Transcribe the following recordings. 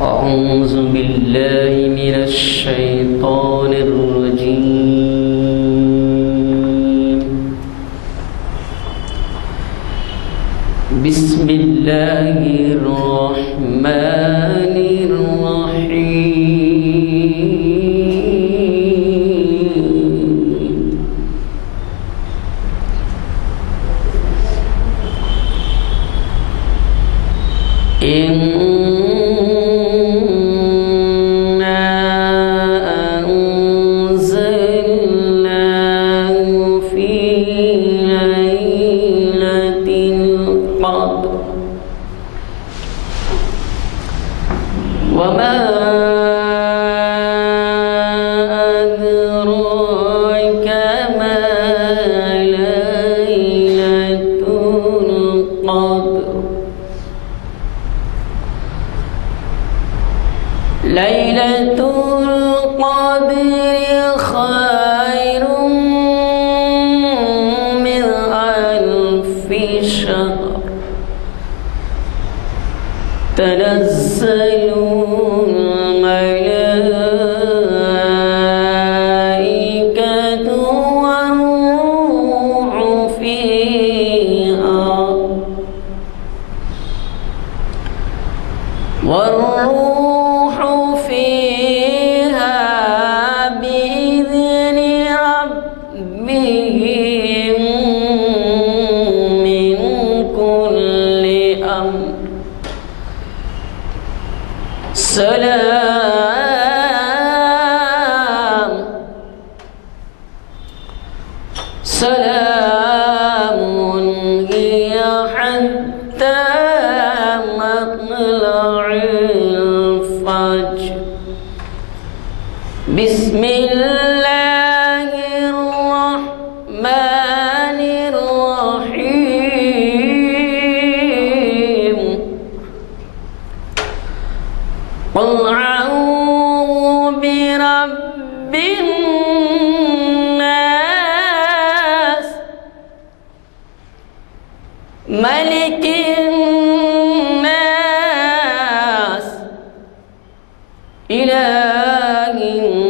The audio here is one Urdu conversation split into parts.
أعوذ بالله من الشيطان الرجيم. بسم الله الرحمن الرحيم. وما أدراك ما ليلة القدر. ليلة القدر خير من ألف شهر. تنزل والروح فيها بإذن ربهم من كل أمر. سلام سلام هي حتى مطلع الفجر. بسم الله الرحمن الرحيم. قل أعوذ برب الناس ملك الناس إله الناس.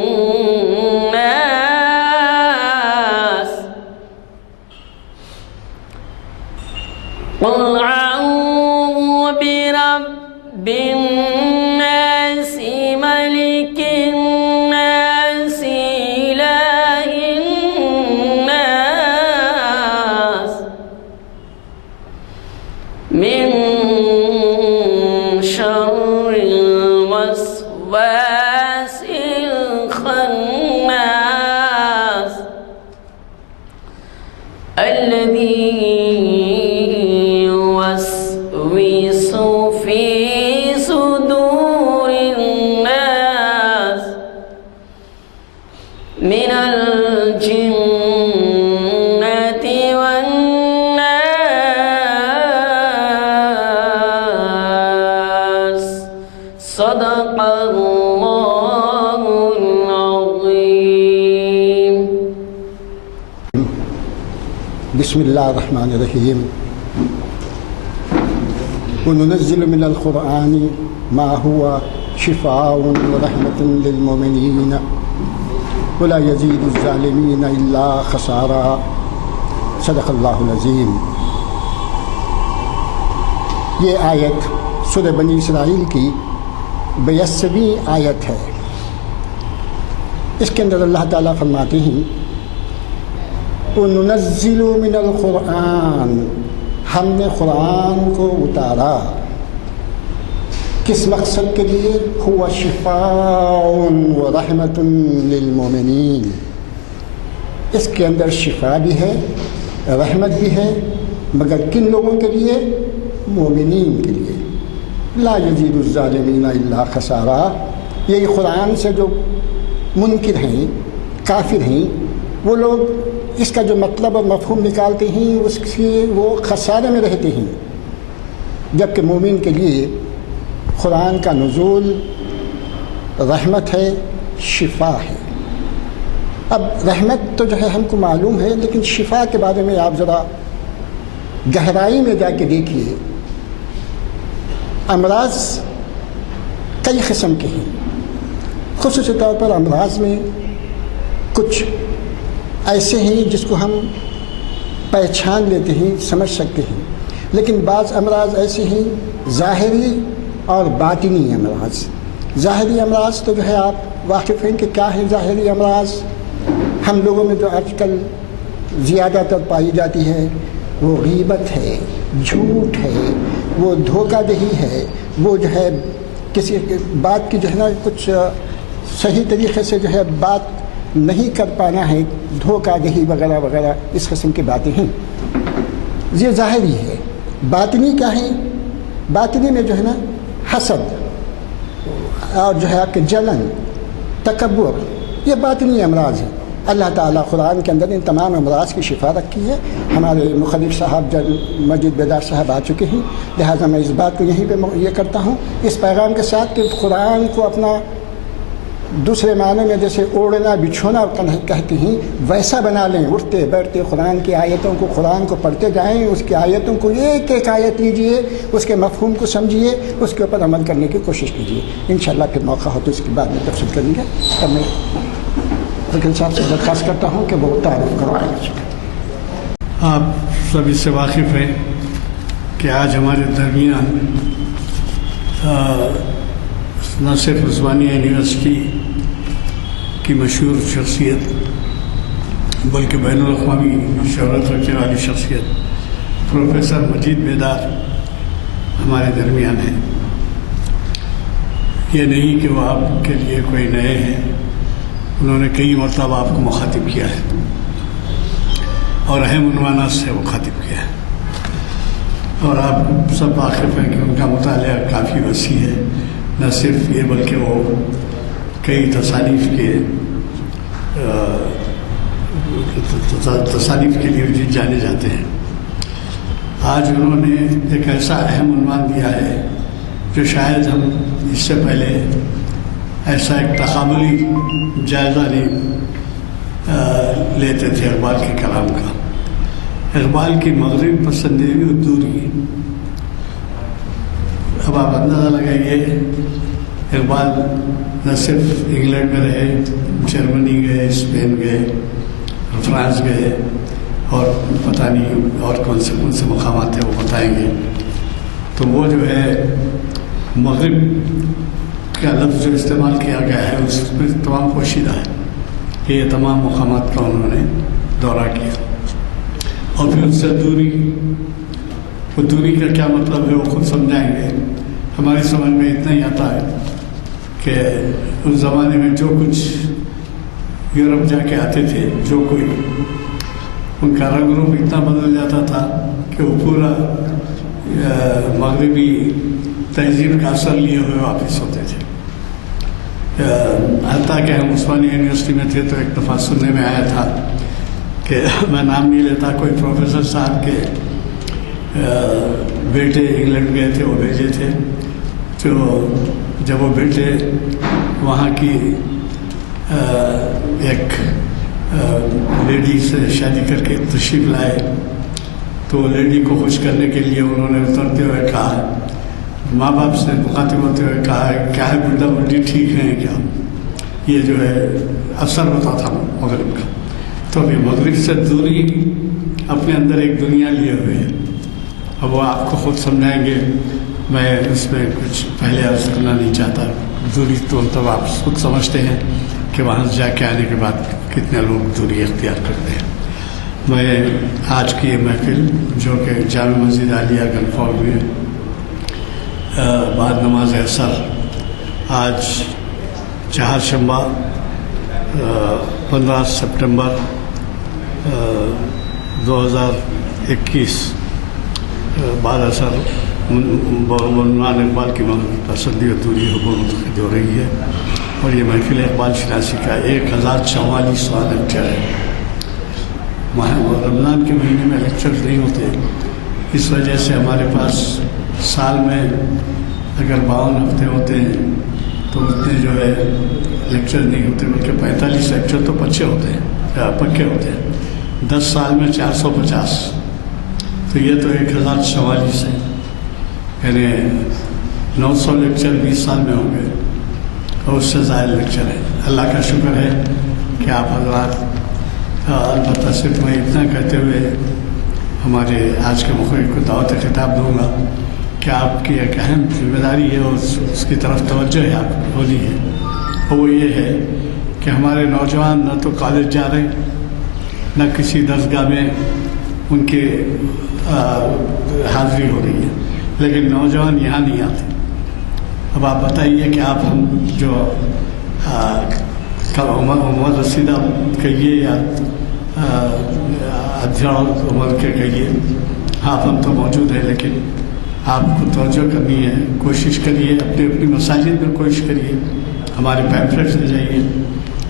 قل أعوذ برب الناس ملك الناس إله الناس من شر الوسواس الخناس الذي يوسوس في صدور الناس من الجنة والناس. صدق الله العظيم. بسم الله الرحمن الرحيم. وننزل من القرآن ما هو شفاء ورحمة للمؤمنين ولا يزيد الظالمين إلا خسارا. صدق اللہ العظیم. یہ آیت سورہ بنی اسرائیل کی 82ویں آیت ہے. اس کے اندر اللہ تعالیٰ فرماتے ہیں وَنُنَزِّلُ مِنَ الْقُرْآنِ، ہم نے قرآن کو اتارا کس مقصد کے لیے؟ هُوَ شِفَاءٌ وَرَحْمَةٌ لِلْمُؤْمِنِينَ. اس کے اندر شفا بھی ہے، رحمت بھی ہے، مگر کن لوگوں کے لیے؟ مومنین کے لیے. لا یزید الظالمین الا خسارا. یہی قرآن سے جو منکر ہیں، کافر ہیں، وہ لوگ اس کا جو مطلب اور مفہوم نکالتے ہیں اس سے وہ خسارے میں رہتے ہیں، جبکہ مومن کے لیے قرآن کا نزول رحمت ہے، شفا ہے. اب رحمت تو جو ہے ہم کو معلوم ہے، لیکن شفا کے بارے میں آپ ذرا گہرائی میں جا کے دیکھیے. امراض کئی قسم کے ہیں. خصوصی طور پر امراض میں کچھ ایسے ہیں جس کو ہم پہچان لیتے ہیں، سمجھ سکتے ہیں، لیکن بعض امراض ایسے ہیں ظاہری اور باطنی امراض. ظاہری امراض تو جو ہے آپ واقف ہیں کہ کیا ہے ظاہری امراض. ہم لوگوں میں جو آج کل زیادہ تر پائی جاتی ہے وہ غیبت ہے، جھوٹ ہے، وہ دھوکہ دہی ہے، وہ جو ہے کسی بات کی جو ہے نا کچھ صحیح طریقے سے جو ہے بات نہیں کر پانا ہے، دھوکہ دہی وغیرہ وغیرہ اس قسم کی باتیں ہیں. یہ ظاہری ہے. باطنی کیا ہے؟ باطنی میں جو ہے نا حسد اور جو ہے آپ کے جلن، تکبر، یہ باطنی امراض ہیں. اللہ تعالیٰ قرآن کے اندر ان تمام امراض کی شفا رکھی ہے. ہمارے مخلف صاحب مجید بیدار صاحب آ چکے ہیں، لہٰذا میں اس بات کو یہیں پہ یہ کرتا ہوں اس پیغام کے ساتھ کہ قرآن کو اپنا دوسرے معنی میں جیسے اوڑھنا بچھونا کہتے ہیں ویسا بنا لیں. اٹھتے بیٹھتے قرآن کی آیتوں کو، قرآن کو پڑھتے جائیں، اس کی آیتوں کو ایک ایک آیت لیجئے، اس کے مفہوم کو سمجھیے، اس کے اوپر عمل کرنے کی کوشش کیجیے. انشاءاللہ پھر موقع ہو تو اس کے بعد میں تفصیل کریں گے. تب میں وکیل صاحب سے درخواست کرتا ہوں کہ وہ تعارف کروائیں. آپ سب اس سے واقف ہیں کہ آج ہمارے درمیان نہ صرف عثمانیہ یونیورسٹی کی مشہور شخصیت بلکہ بین الاقوامی شہرت رکھنے والی شخصیت پروفیسر مجید بیدار ہمارے درمیان ہیں. یہ نہیں کہ وہ آپ کے لیے کوئی نئے ہیں، انہوں نے کئی مرتبہ آپ کو مخاطب کیا ہے اور اہم عنوانات سے مخاطب کیا ہے، اور آپ سب واقف ہیں کہ ان کا مطالعہ کافی وسیع ہے. نہ صرف یہ بلکہ وہ کئی تصانیف کے لیے جانے جاتے ہیں. آج انہوں نے ایک ایسا اہم عنوان دیا ہے جو شاید ہم اس سے پہلے ایسا ایک تقابلی جائزہ نہیں لیتے تھے اقبال کے کلام کا. اقبال کی مغرب پسندیدگی اور دوری. اب آپ اندازہ لگائیے، اقبال نہ صرف انگلینڈ میں رہے، جرمنی گئے، اسپین گئے، فرانس گئے، اور پتہ نہیں اور کون سے مقامات تھے وہ بتائیں گے. تو وہ جو ہے مغرب کا لفظ جو استعمال کیا گیا ہے اس میں تمام پوشیدہ ہے کہ یہ تمام مقامات کا انہوں نے دورہ کیا. اور پھر اس سے دوری، وہ دوری کا کیا مطلب ہے وہ خود سمجھائیں گے. ہماری سمجھ میں اتنا ہی آتا ہے کہ اس زمانے میں جو کچھ یورپ جا کے آتے تھے، جو کوئی ان کا رنگ روپ اتنا بدل جاتا تھا کہ وہ پورا مغربی تہذیب کا اثر لیے ہوئے واپس ہوتے تھے. حتیٰ کہ ہم عثمانیہ یونیورسٹی میں تھے تو ایک دفعہ سننے میں آیا تھا کہ میں نام نہیں لیتا، کوئی پروفیسر صاحب کے بیٹے انگلینڈ گئے تھے، وہ بھیجے تھے. تو جب وہ بیٹے وہاں کی ایک لیڈی سے شادی کر کے تشریف لائے تو لیڈی کو خوش کرنے کے لیے انہوں نے اترتے ہوئے کہا، ماں باپ سے مخاطب ہوتے ہوئے کہا، کیا ہے بڈھا بڈھی ٹھیک ہیں کیا؟ یہ جو ہے اثر ہوتا تھا مغرب کا. تو ابھی مغرب سے دوری اپنے اندر ایک دنیا لیے ہوئے ہے. اب وہ آپ کو خود سمجھائیں گے، میں اس میں کچھ پہلے عرض کرنا نہیں چاہتا. دوری تو تب آپ خود سمجھتے ہیں کہ وہاں سے جا کے آنے کے بعد کتنے لوگ دوری اختیار کرتے ہیں. میں آج کی یہ محفل جو کہ جامع مسجد عالیہ گنفور میں بعد نماز عصر آج چہارشنبہ 15 سپٹمبر 2021 بعد اثر عنوان اقبال کی پسندی اور دوری حکومت ہو رہی ہے. اور یہ محفل اقبال شناسی کا 1044واں لیکچر ہے. رمضان کے مہینے میں لیکچرز نہیں ہوتے، اس وجہ سے ہمارے پاس سال میں اگر 52 ہفتے ہوتے ہیں تو اتنے جو ہے لیکچر نہیں ہوتے، بلکہ 45 لیکچر تو پکے ہوتے ہیں. 10 سال میں 450، تو یہ تو 1044 ہے، یعنی 900 لیکچر 20 سال میں ہوں گے. اور اس سے زائد لیکچر ہے۔ اللہ کا شکر ہے کہ آپ حضرات، البتہ صرف میں اتنا کہتے ہوئے ہمارے آج کے مخرج کو دعوت خطاب دوں گا کہ آپ کی ایک اہم ذمہ داری ہے اور اس کی طرف توجہ ہے آپ ہونی ہے، اور وہ یہ ہے کہ ہمارے نوجوان نہ تو کالج جا رہے، نہ کسی درسگاہ میں ان کے حاضری ہو رہی ہے، لیکن نوجوان یہاں نہیں آتے۔ اب آپ بتائیے کہ آپ ہم جو عمر رسیدہ کہیے یا ادھیڑ عمر کے کہیے، آپ ہم تو موجود ہیں، لیکن آپ کو توجہ کرنی ہے، کوشش کریے، اپنی مساجد میں کوشش کریے، ہمارے پیمفلیٹس لے جائیے،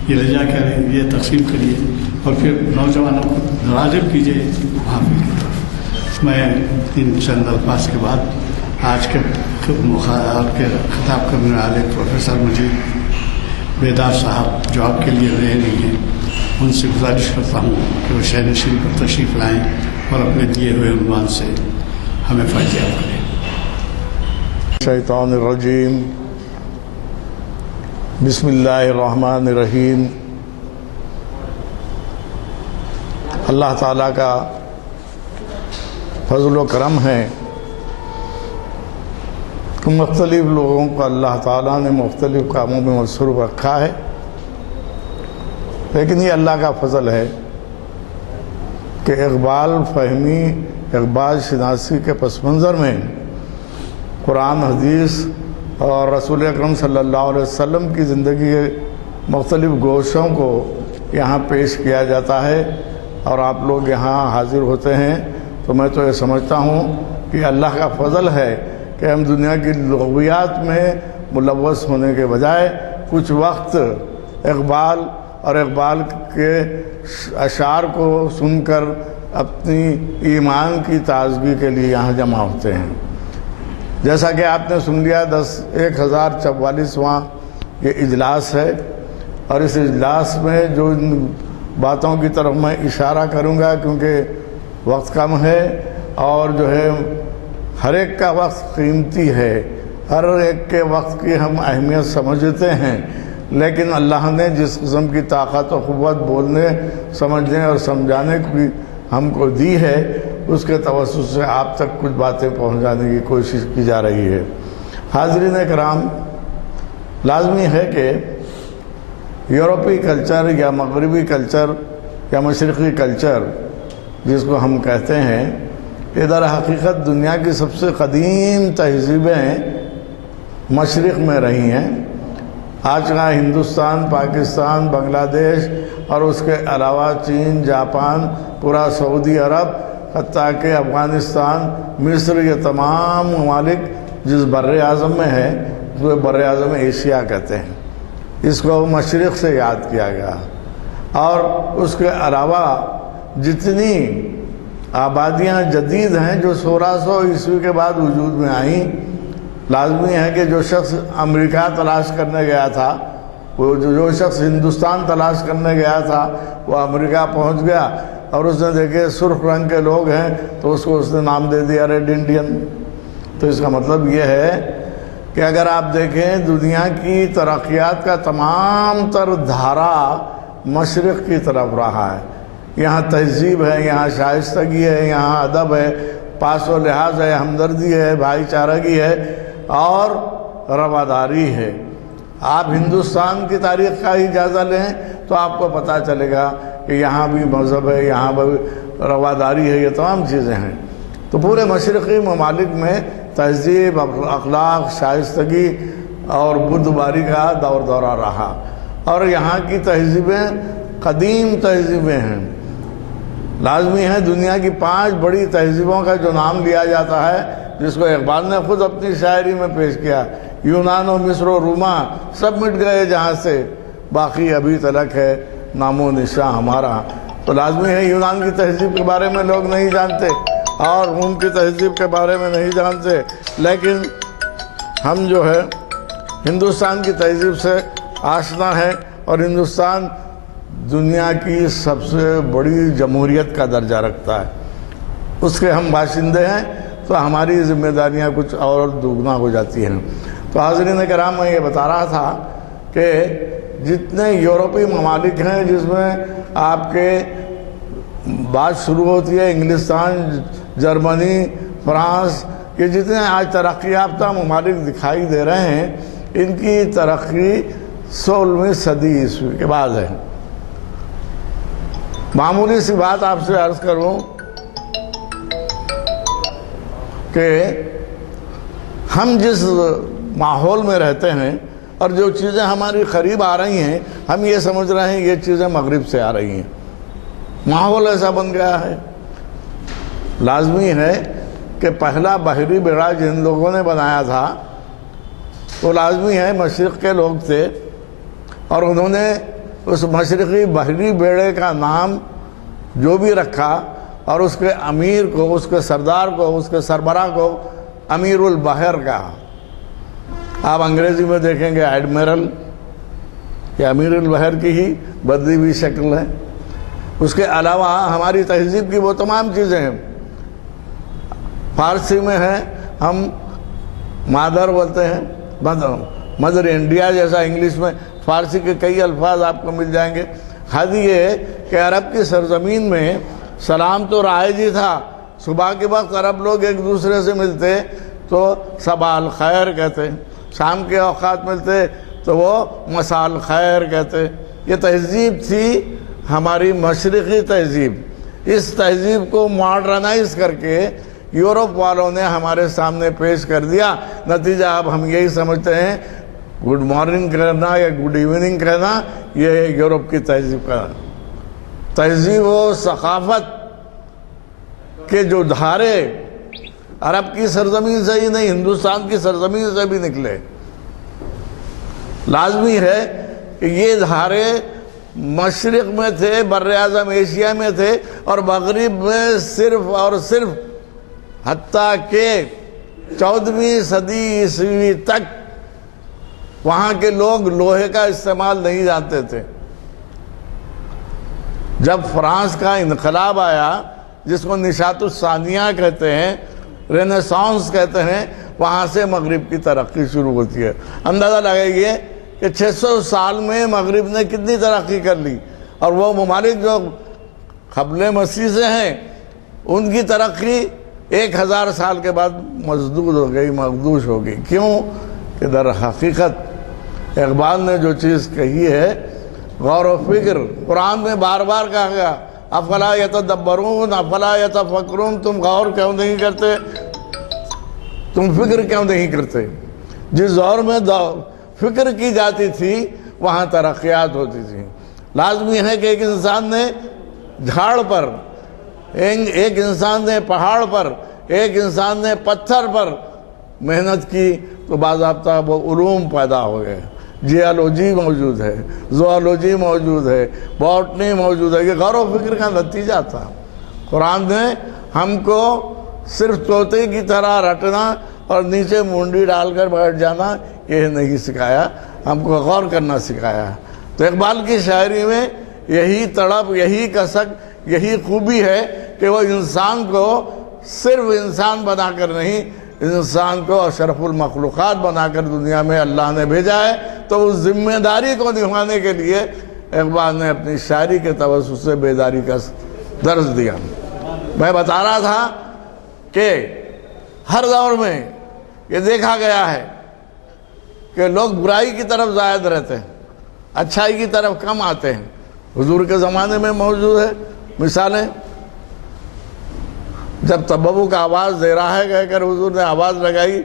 یہ لے جا کر یہ تقسیم کریے، اور پھر نوجوانوں کو راغب کیجیے وہاں پہ۔ میں ان چند الفاظ کے بعد آج کے آپ کے خطاب کرنے والے پروفیسر مجید بیدار صاحب جو آپ کے لیے رہے نہیں ہیں، ان سے گزارش کرتا ہوں کہ وہ شہر نشین پر تشریف لائیں اور اپنے دیے ہوئے عنوان سے ہمیں فیضیاب کریں۔ شیطان الرجیم، بسم اللہ الرحمن الرحیم۔ اللہ تعالیٰ کا فضل و کرم ہے کہ مختلف لوگوں کو اللہ تعالیٰ نے مختلف کاموں میں مصروف رکھا ہے، لیکن یہ اللہ کا فضل ہے کہ اقبال فہمی، اقبال شناسی کے پس منظر میں قرآن، حدیث اور رسول اکرم صلی اللہ علیہ وسلم کی زندگی کے مختلف گوشوں کو یہاں پیش کیا جاتا ہے، اور آپ لوگ یہاں حاضر ہوتے ہیں، تو میں تو یہ سمجھتا ہوں کہ اللہ کا فضل ہے کہ ہم دنیا کی لغویات میں ملوث ہونے کے بجائے کچھ وقت اقبال اور اقبال کے اشعار کو سن کر اپنی ایمان کی تازگی کے لیے یہاں جمع ہوتے ہیں۔ جیسا کہ آپ نے سن لیا 1044واں یہ اجلاس ہے، اور اس اجلاس میں جو ان باتوں کی طرف میں اشارہ کروں گا، کیونکہ وقت کم ہے اور جو ہے ہر ایک کا وقت قیمتی ہے، ہر ایک کے وقت کی ہم اہمیت سمجھتے ہیں، لیکن اللہ نے جس قسم کی طاقت و قوت بولنے، سمجھنے اور سمجھانے کی ہم کو دی ہے، اس کے توسط سے آپ تک کچھ باتیں پہنچانے کی کوشش کی جا رہی ہے۔ حاضرین کرام، لازمی ہے کہ یورپی کلچر یا مغربی کلچر یا مشرقی کلچر جس کو ہم کہتے ہیں، یہ در حقیقت دنیا کی سب سے قدیم تہذیبیں مشرق میں رہی ہیں۔ آج کا ہندوستان، پاکستان، بنگلہ دیش اور اس کے علاوہ چین، جاپان، پورا سعودی عرب، حتیٰ کہ افغانستان، مصر، یہ تمام ممالک جس بر اعظم میں ہے وہ بر اعظم ایشیا کہتے ہیں، اس کو مشرق سے یاد کیا گیا۔ اور اس کے علاوہ جتنی آبادیاں جدید ہیں جو 1600 عیسوی کے بعد وجود میں آئیں، لازمی ہے کہ جو شخص امریکہ تلاش کرنے گیا تھا، وہ جو شخص ہندوستان تلاش کرنے گیا تھا، وہ امریکہ پہنچ گیا اور اس نے دیکھے سرخ رنگ کے لوگ ہیں تو اس کو اس نے نام دے دیا ریڈ انڈین۔ تو اس کا مطلب یہ ہے کہ اگر آپ دیکھیں دنیا کی ترقیات کا تمام تر دھارا مشرق کی طرف رہا ہے۔ یہاں تہذیب ہے، یہاں شائستگی ہے، یہاں ادب ہے، پاس و لحاظ ہے، ہمدردی ہے، بھائی چارگی ہے اور رواداری ہے۔ آپ ہندوستان کی تاریخ کا ہی جائزہ لیں تو آپ کو پتہ چلے گا کہ یہاں بھی مذہب ہے، یہاں بھی رواداری ہے، یہ تمام چیزیں ہیں۔ تو پورے مشرقی ممالک میں تہذیب، اخلاق، شائستگی اور بردباری کا دور دورہ رہا، اور یہاں کی تہذیبیں قدیم تہذیبیں ہیں۔ لازمی ہے دنیا کی 5 بڑی تہذیبوں کا جو نام لیا جاتا ہے، جس کو اقبال نے خود اپنی شاعری میں پیش کیا، یونان و مصر و روما سب مٹ گئے جہاں سے، باقی ابھی تلک ہے نام و نشاں ہمارا۔ تو لازمی ہے یونان کی تہذیب کے بارے میں لوگ نہیں جانتے اور روم کی تہذیب کے بارے میں نہیں جانتے، لیکن ہم جو ہے ہندوستان کی تہذیب سے آشنا ہے، اور ہندوستان دنیا کی سب سے بڑی جمہوریت کا درجہ رکھتا ہے، اس کے ہم باشندے ہیں، تو ہماری ذمہ داریاں کچھ اور دوگنا ہو جاتی ہیں۔ تو حاضرین کرام، میں یہ بتا رہا تھا کہ جتنے یورپی ممالک ہیں جس میں آپ کے بات شروع ہوتی ہے انگلستان، جرمنی، فرانس، یہ جتنے آج ترقی یافتہ ممالک دکھائی دے رہے ہیں، ان کی ترقی 16ویں صدی عیسوی کے بعد ہے۔ معمولی سی بات آپ سے عرض کروں کہ ہم جس ماحول میں رہتے ہیں اور جو چیزیں ہماری قریب آ رہی ہیں، ہم یہ سمجھ رہے ہیں یہ چیزیں مغرب سے آ رہی ہیں۔ ماحول ایسا بن گیا ہے۔ لازمی ہے کہ پہلا بحری بیڑا جن لوگوں نے بنایا تھا وہ لازمی ہے مشرق کے لوگ تھے، اور انہوں نے اس مشرقی بحری بیڑے کا نام جو بھی رکھا اور اس کے امیر کو، اس کے سردار کو، اس کے سربراہ کو امیر البحر کہا۔ آپ انگریزی میں دیکھیں گے ایڈمرل، یہ امیر البحر کی ہی بدلی ہوئی شکل ہے۔ اس کے علاوہ ہماری تہذیب کی وہ تمام چیزیں ہیں۔ فارسی میں ہے، ہم مادر بولتے ہیں، مدر انڈیا جیسا انگلش میں فارسی کے کئی الفاظ آپ کو مل جائیں گے۔ حد یہ ہے کہ عرب کی سرزمین میں سلام تو رائج ہی تھا۔ صبح کے وقت عرب لوگ ایک دوسرے سے ملتے تو صباح الخیر کہتے، شام کے اوقات ملتے تو وہ مساء الخیر کہتے۔ یہ تہذیب تھی ہماری مشرقی تہذیب۔ اس تہذیب کو ماڈرنائز کر کے یورپ والوں نے ہمارے سامنے پیش کر دیا۔ نتیجہ اب ہم یہی سمجھتے ہیں گڈ مارننگ کہنا یا گڈ ایوننگ کہنا یہ یورپ کی تہذیب کا۔ تہذیب و ثقافت کے جو دھارے عرب کی سرزمین سے ہی نہیں، ہندوستان کی سرزمین سے بھی نکلے۔ لازمی ہے کہ یہ دھارے مشرق میں تھے، بر اعظم ایشیا میں تھے، اور مغرب میں صرف اور صرف حتیٰ کہ 14ویں صدی عیسوی تک وہاں کے لوگ لوہے کا استعمال نہیں جانتے تھے۔ جب فرانس کا انقلاب آیا، جس کو نشاط الثانیہ کہتے ہیں، رینیسانس کہتے ہیں، وہاں سے مغرب کی ترقی شروع ہوتی ہے۔ اندازہ لگائیے کہ 600 سال میں مغرب نے کتنی ترقی کر لی، اور وہ ممالک جو قبل مسیح سے ہیں ان کی ترقی 1000 سال کے بعد مزدود ہو گئی، مخدوش ہو گئی۔ کیوں کہ در حقیقت اقبال نے جو چیز کہی ہے، غور و فکر، قرآن میں بار بار کہا گیا افلا یتدبرون افلا یتفکرون، تم غور کیوں نہیں کرتے، تم فکر کیوں نہیں کرتے۔ جس دور میں فکر کی جاتی تھی وہاں ترقیات ہوتی تھی۔ لازمی ہے کہ ایک انسان نے جھاڑ پر، ایک انسان نے پہاڑ پر، ایک انسان نے پتھر پر محنت کی تو باضابطہ وہ علوم پیدا ہو گئے۔ جیالوجی موجود ہے، زوالوجی موجود ہے، باٹنی موجود ہے۔ یہ غور و فکر کا نتیجہ تھا۔ قرآن نے ہم کو صرف طوطے کی طرح رٹنا اور نیچے مونڈی ڈال کر بیٹھ جانا یہ نہیں سکھایا، ہم کو غور کرنا سکھایا۔ تو اقبال کی شاعری میں یہی تڑپ، یہی کسک، یہی خوبی ہے کہ وہ انسان کو صرف انسان بنا کر نہیں، انسان کو اشرف المخلوقات بنا کر دنیا میں اللہ نے بھیجا ہے۔ تو اس ذمہ داری کو نبھانے کے لیے اقبال نے اپنی شاعری کے توسط سے بیداری کا درس دیا۔ میں بتا رہا تھا کہ ہر دور میں یہ دیکھا گیا ہے کہ لوگ برائی کی طرف زائد رہتے ہیں، اچھائی کی طرف کم آتے ہیں۔ حضور کے زمانے میں موجود ہے مثالیں، جب تبو کا آواز دے رہا ہے کہہ کر حضور نے آواز لگائی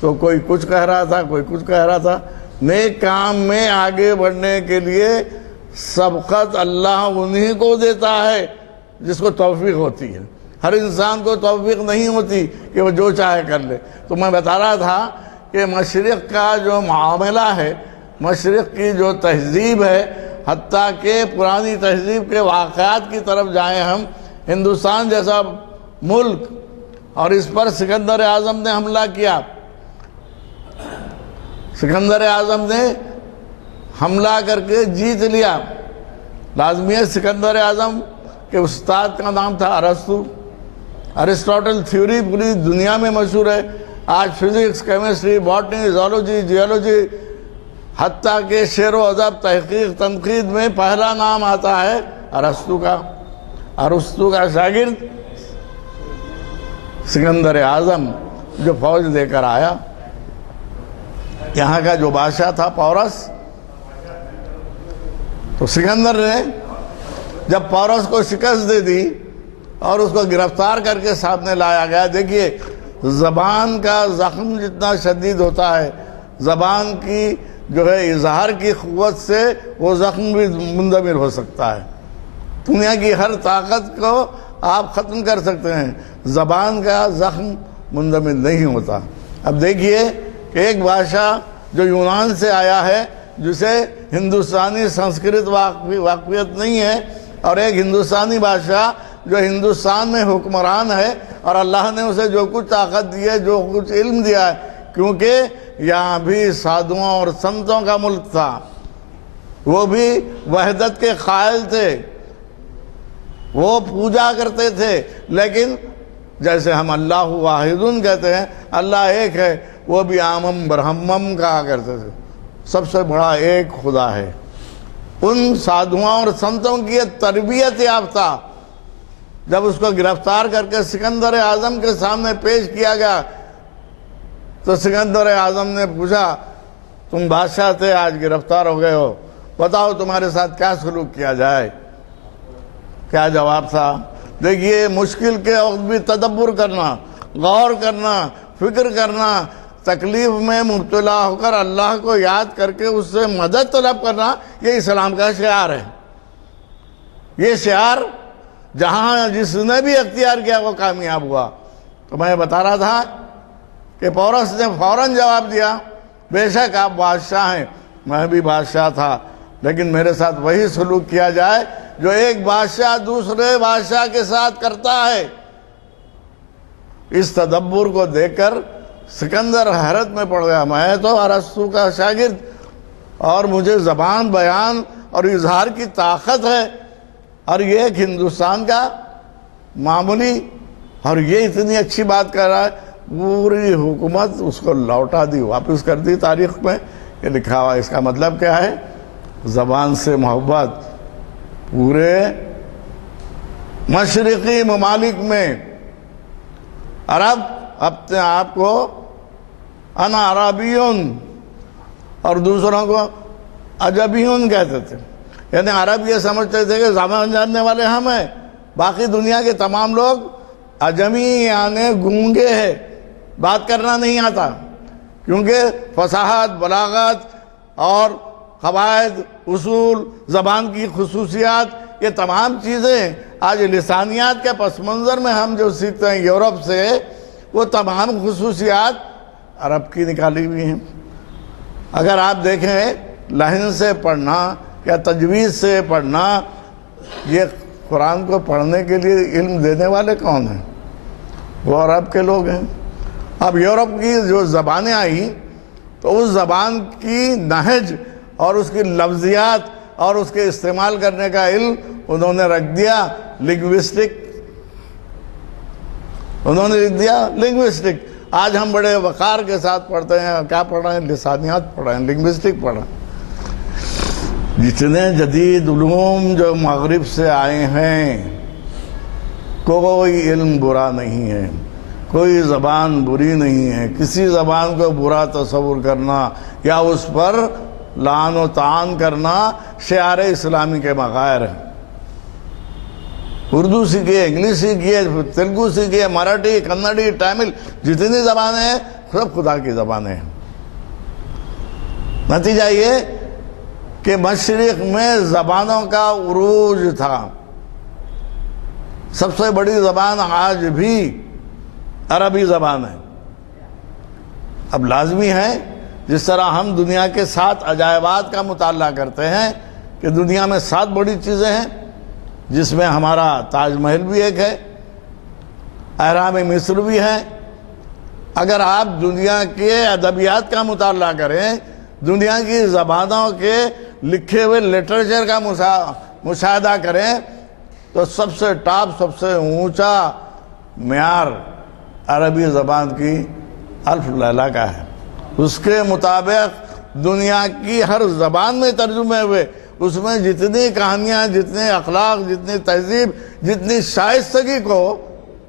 تو کوئی کچھ کہہ رہا تھا، کوئی کچھ کہہ رہا تھا۔ نیک کام میں آگے بڑھنے کے لیے سبقت اللہ انہی کو دیتا ہے جس کو توفیق ہوتی ہے۔ ہر انسان کو توفیق نہیں ہوتی کہ وہ جو چاہے کر لے۔ تو میں بتا رہا تھا کہ مشرق کا جو معاملہ ہے، مشرق کی جو تہذیب ہے، حتیٰ کہ پرانی تہذیب کے واقعات کی طرف جائیں ہم، ہندوستان جیسا ملک، اور اس پر سکندر اعظم نے حملہ کیا۔ سکندر اعظم نے حملہ کر کے جیت لیا۔ لازمی ہے سکندر اعظم کے استاد کا نام تھا ارسطو۔ ارسطوٹل تھیوری پوری دنیا میں مشہور ہے۔ آج physics, chemistry, botany, zoology, geology, حتیٰ کہ شعر و ادب، تحقیق، تنقید میں پہلا نام آتا ہے ارسطو کا۔ ارسطو کا شاگرد سکندر اعظم جو فوج لے کر آیا، یہاں کا جو بادشاہ تھا پورس، تو سکندر نے جب پورس کو شکست دے دی اور اس کو گرفتار کر کے سامنے لایا گیا، دیکھیے زبان کا زخم جتنا شدید ہوتا ہے، زبان کی جو ہے اظہار کی قوت سے وہ زخم بھی مندمر ہو سکتا ہے۔ دنیا کی ہر طاقت کو آپ ختم کر سکتے ہیں، زبان کا زخم مندمر نہیں ہوتا۔ اب دیکھیے کہ ایک بادشاہ جو یونان سے آیا ہے، جسے ہندوستانی سنسکرت واقفیت نہیں ہے، اور ایک ہندوستانی بادشاہ جو ہندوستان میں حکمران ہے، اور اللہ نے اسے جو کچھ طاقت دی ہے، جو کچھ علم دیا ہے، کیونکہ یہاں بھی سادھوؤں اور سنتوں کا ملک تھا، وہ بھی وحدت کے قائل تھے، وہ پوجا کرتے تھے، لیکن جیسے ہم اللہ واحدن کہتے ہیں، اللہ ایک ہے، وہ بھی آمم برہمم کہا کرتے تھے، سب سے بڑا ایک خدا ہے۔ ان سادھوؤں اور سنتوں کی تربیت یافتہ جب اس کو گرفتار کر کے سکندر اعظم کے سامنے پیش کیا گیا، تو سکندر اعظم نے پوچھا، تم بادشاہ تھے، آج گرفتار ہو گئے ہو، بتاؤ تمہارے ساتھ کیا سلوک کیا جائے؟ کیا جواب تھا؟ دیکھیے مشکل کے وقت بھی تدبر کرنا، غور کرنا، فکر کرنا، تکلیف میں مبتلا ہو کر اللہ کو یاد کر کے اس سے مدد طلب کرنا، یہ اسلام کا شعار ہے۔ یہ شعار جہاں جس نے بھی اختیار کیا وہ کامیاب ہوا۔ تو میں بتا رہا تھا کہ پورس نے فوراً جواب دیا، بے شک آپ بادشاہ ہیں، میں بھی بادشاہ تھا، لیکن میرے ساتھ وہی سلوک کیا جائے جو ایک بادشاہ دوسرے بادشاہ کے ساتھ کرتا ہے۔ اس تدبر کو دیکھ کر سکندر حیرت میں پڑ گیا، میں تو ارسطو کا شاگرد، اور مجھے زبان، بیان اور اظہار کی طاقت ہے، اور یہ ایک ہندوستان کا معمولی، اور یہ اتنی اچھی بات کر رہا ہے، پوری حکومت اس کو لوٹا دی، واپس کر دی۔ تاریخ میں یہ لکھا ہوا، اس کا مطلب کیا ہے؟ زبان سے محبت۔ پورے مشرقی ممالک میں عرب اپنے آپ کو انا عربیون اور دوسروں کو عجبیون کہتے تھے، یعنی عرب یہ سمجھتے تھے کہ زبان جاننے والے ہم ہیں، باقی دنیا کے تمام لوگ عجمی یعنی گونگے ہیں، بات کرنا نہیں آتا، کیونکہ فصاحت، بلاغت اور قواعد، اصول، زبان کی خصوصیات، یہ تمام چیزیں آج لسانیات کے پس منظر میں ہم جو سیکھتے ہیں یورپ سے، وہ تمام خصوصیات عرب کی نکالی ہوئی ہیں۔ اگر آپ دیکھیں لحن سے پڑھنا یا تجوید سے پڑھنا، یہ قرآن کو پڑھنے کے لیے علم دینے والے کون ہیں؟ وہ عرب کے لوگ ہیں۔ اب یورپ کی جو زبانیں آئیں تو اس زبان کی نہج اور اس کی لفظیات اور اس کے استعمال کرنے کا علم انہوں نے رکھ دیا لنگوسٹک، انہوں نے لکھ دیا لنگوسٹک۔ آج ہم بڑے وقار کے ساتھ پڑھتے ہیں، کیا پڑھ رہے ہیں؟ لسانیات پڑھ رہے ہیں، لنگوسٹک پڑھ رہے ہیں۔ جتنے جدید علوم جو مغرب سے آئے ہیں، کوئی علم برا نہیں ہے، کوئی زبان بری نہیں ہے۔ کسی زبان کو برا تصور کرنا یا اس پر لعن و طعن کرنا شعار اسلامی کے بغیر ہے۔ اردو سیکھیے، انگلش سیکھیے، تیلگو سیکھیے، مراٹھی، کنڑی، تامل، جتنی زبانیں ہیں سب خدا کی زبانیں ہیں۔ نتیجہ یہ کہ مشرق میں زبانوں کا عروج تھا۔ سب سے بڑی زبان آج بھی عربی زبان ہے۔ اب لازمی ہے، جس طرح ہم دنیا کے 7 عجائبات کا مطالعہ کرتے ہیں کہ دنیا میں 7 بڑی چیزیں ہیں، جس میں ہمارا تاج محل بھی ایک ہے، اہرام مصر بھی ہے۔ اگر آپ دنیا کے ادبیات کا مطالعہ کریں، دنیا کی زبانوں کے لکھے ہوئے لٹریچر کا مشاہدہ کریں، تو سب سے ٹاپ، سب سے اونچا معیار عربی زبان کی الف لیلہ کا ہے۔ اس کے مطابق دنیا کی ہر زبان میں ترجمے ہوئے، اس میں جتنی کہانیاں، جتنے اخلاق، جتنی تہذیب، جتنی شائستگی کو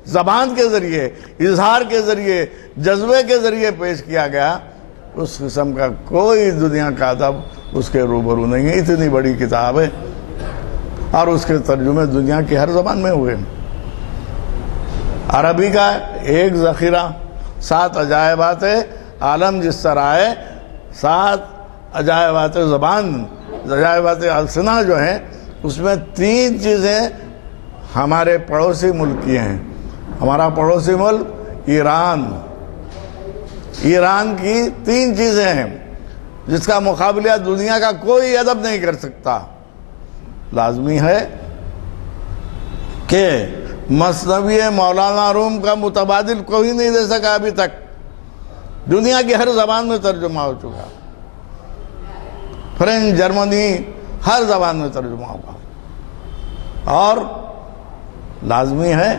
زبان کے ذریعے، اظہار کے ذریعے، جذبے کے ذریعے پیش کیا گیا، اس قسم کا کوئی دنیا کا ادب اس کے روبرو نہیں ہے۔ اتنی بڑی کتاب ہے اور اس کے ترجمے دنیا کی ہر زبان میں ہوئے۔ عربی کا ایک ذخیرہ، 7 عجائبات عالم جس طرح ہے، 7 عجائبات زبان، عجائبات السنہ جو ہیں، اس میں 3 چیزیں ہمارے پڑوسی ملک کی ہیں۔ ہمارا پڑوسی ملک ایران کی 3 چیزیں ہیں جس کا مقابلہ دنیا کا کوئی ادب نہیں کر سکتا۔ لازمی ہے کہ مثنوی مولانا روم کا متبادل کوئی نہیں دے سکا ابھی تک، دنیا کی ہر زبان میں ترجمہ ہو چکا، فرنچ، جرمنی، ہر زبان میں ترجمہ ہوگا۔ اور لازمی ہے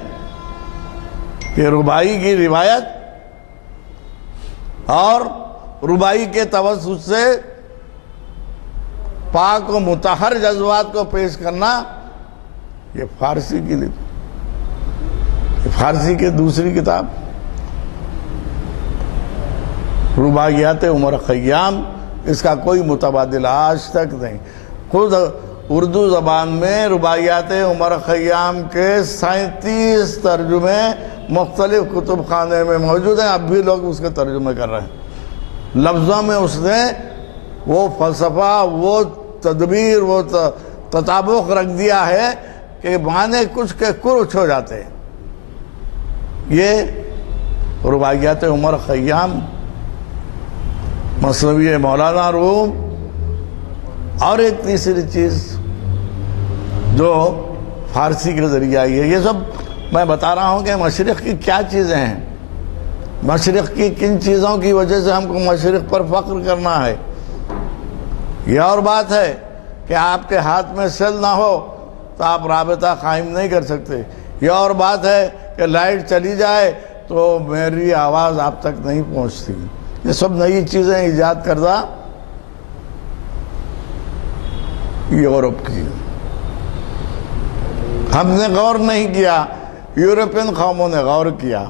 کہ رباعی کی روایت اور رباعی کے توسط سے پاک و مطہر جذبات کو پیش کرنا، یہ فارسی کی دوسری کتاب رباعیات عمر خیام، اس کا کوئی متبادل آج تک نہیں۔ خود اردو زبان میں رباعیات عمر خیام کے 37 ترجمے مختلف کتب خانے میں موجود ہیں، اب بھی لوگ اس کے ترجمے کر رہے ہیں۔ لفظوں میں اس نے وہ فلسفہ، وہ تدبیر، وہ تطابق رکھ دیا ہے کہ معنی کچھ کے کچھ ہو جاتے ہیں۔ یہ رباعیات عمر خیام، مثنوی مولانا روم، اور ایک تیسری چیز جو فارسی کے ذریعے آئی ہے۔ یہ سب میں بتا رہا ہوں کہ مشرق کی کیا چیزیں ہیں، مشرق کی کن چیزوں کی وجہ سے ہم کو مشرق پر فخر کرنا ہے۔ یہ اور بات ہے کہ آپ کے ہاتھ میں سیل نہ ہو تو آپ رابطہ قائم نہیں کر سکتے۔ یہ اور بات ہے کہ لائٹ چلی جائے تو میری آواز آپ تک نہیں پہنچتی۔ یہ سب نئی چیزیں ایجاد کردہ یورپ کی، ہم نے غور نہیں کیا، یورپین قوموں نے غور کیا۔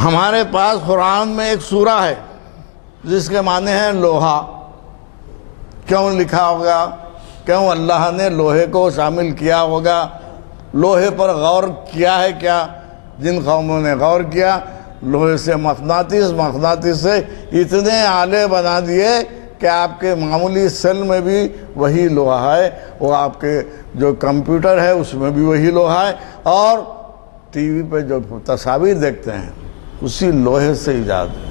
ہمارے پاس قرآن میں ایک سورہ ہے جس کے معنی ہیں لوہا۔ کیوں لکھا ہوگا؟ کیوں اللہ نے لوہے کو شامل کیا ہوگا؟ لوہے پر غور کیا ہے کیا؟ جن قوموں نے غور کیا، لوہے سے مغناطیس سے اتنے آلے بنا دیے کہ آپ کے معمولی سیل میں بھی وہی لوہا ہے، وہ آپ کے جو کمپیوٹر ہے اس میں بھی وہی لوہا ہے، اور ٹی وی پہ جو تصاویر دیکھتے ہیں اسی لوہے سے ایجاد ہے۔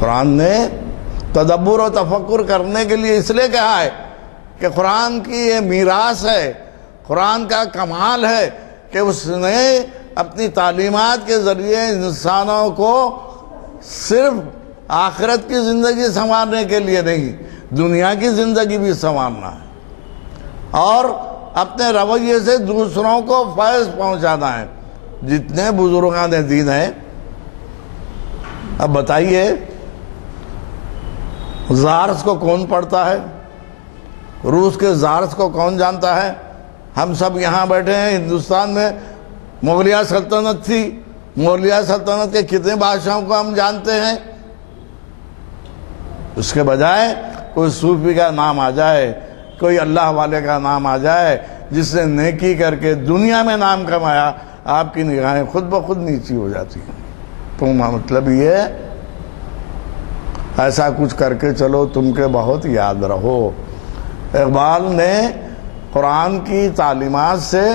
قرآن نے تدبر و تفکر کرنے کے لیے اس لیے کہا ہے کہ قرآن کی یہ میراث ہے، قرآن کا کمال ہے کہ اس نے اپنی تعلیمات کے ذریعے انسانوں کو صرف آخرت کی زندگی سنوارنے کے لیے نہیں، دنیا کی زندگی بھی سنوارنا ہے، اور اپنے رویے سے دوسروں کو فیض پہنچانا ہے۔ جتنے بزرگان دین ہیں، اب بتائیے زارس کو کون پڑھتا ہے؟ روس کے زارس کو کون جانتا ہے؟ ہم سب یہاں بیٹھے ہیں ہندوستان میں، مغلیہ سلطنت تھی، مغلیہ سلطنت کے کتنے بادشاہوں کو ہم جانتے ہیں؟ اس کے بجائے کوئی صوفی کا نام آ جائے، کوئی اللہ والے کا نام آ جائے جس نے نیکی کر کے دنیا میں نام کمایا، آپ کی نگاہیں خود بخود نیچی ہو جاتی ہیں۔ تو مطلب یہ ایسا کچھ کر کے چلو تم کے بہت یاد رہو۔ اقبال نے قرآن کی تعلیمات سے،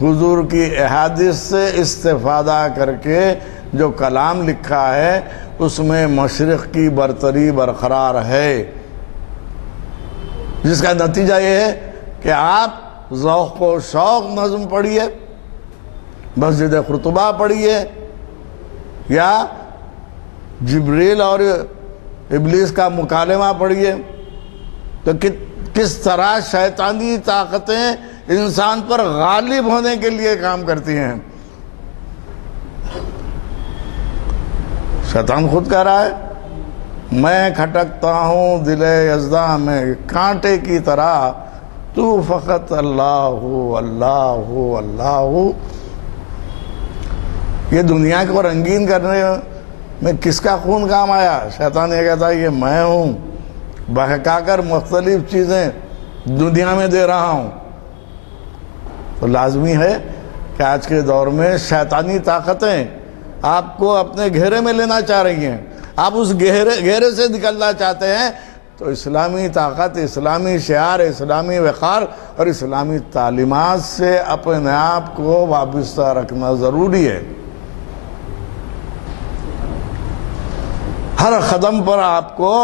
حضور کی احادیث سے استفادہ کر کے جو کلام لکھا ہے اس میں مشرق کی برتری برقرار ہے، جس کا نتیجہ یہ ہے کہ آپ ذوق و شوق نظم پڑھیے، مسجد قرطبہ پڑھیے، یا جبریل اور ابلیس کا مکالمہ پڑھیے، تو کس طرح شیطانی طاقتیں انسان پر غالب ہونے کے لیے کام کرتی ہیں۔ شیطان خود کہہ رہا ہے میں کھٹکتا ہوں دل یزداں میں کانٹے کی طرح، تو فقط اللہ ہو اللہ ہو اللہ ہو۔ یہ دنیا کو رنگین کرنے میں کس کا خون کام آیا؟ شیطان یہ کہتا ہے یہ میں ہوں، بہکا کر مختلف چیزیں دنیا میں دے رہا ہوں۔ تو لازمی ہے کہ آج کے دور میں شیطانی طاقتیں آپ کو اپنے گھیرے میں لینا چاہ رہی ہیں، آپ اس گھیرے سے نکلنا چاہتے ہیں، تو اسلامی طاقت، اسلامی شعار، اسلامی وقار اور اسلامی تعلیمات سے اپنے آپ کو وابستہ رکھنا ضروری ہے۔ ہر قدم پر آپ کو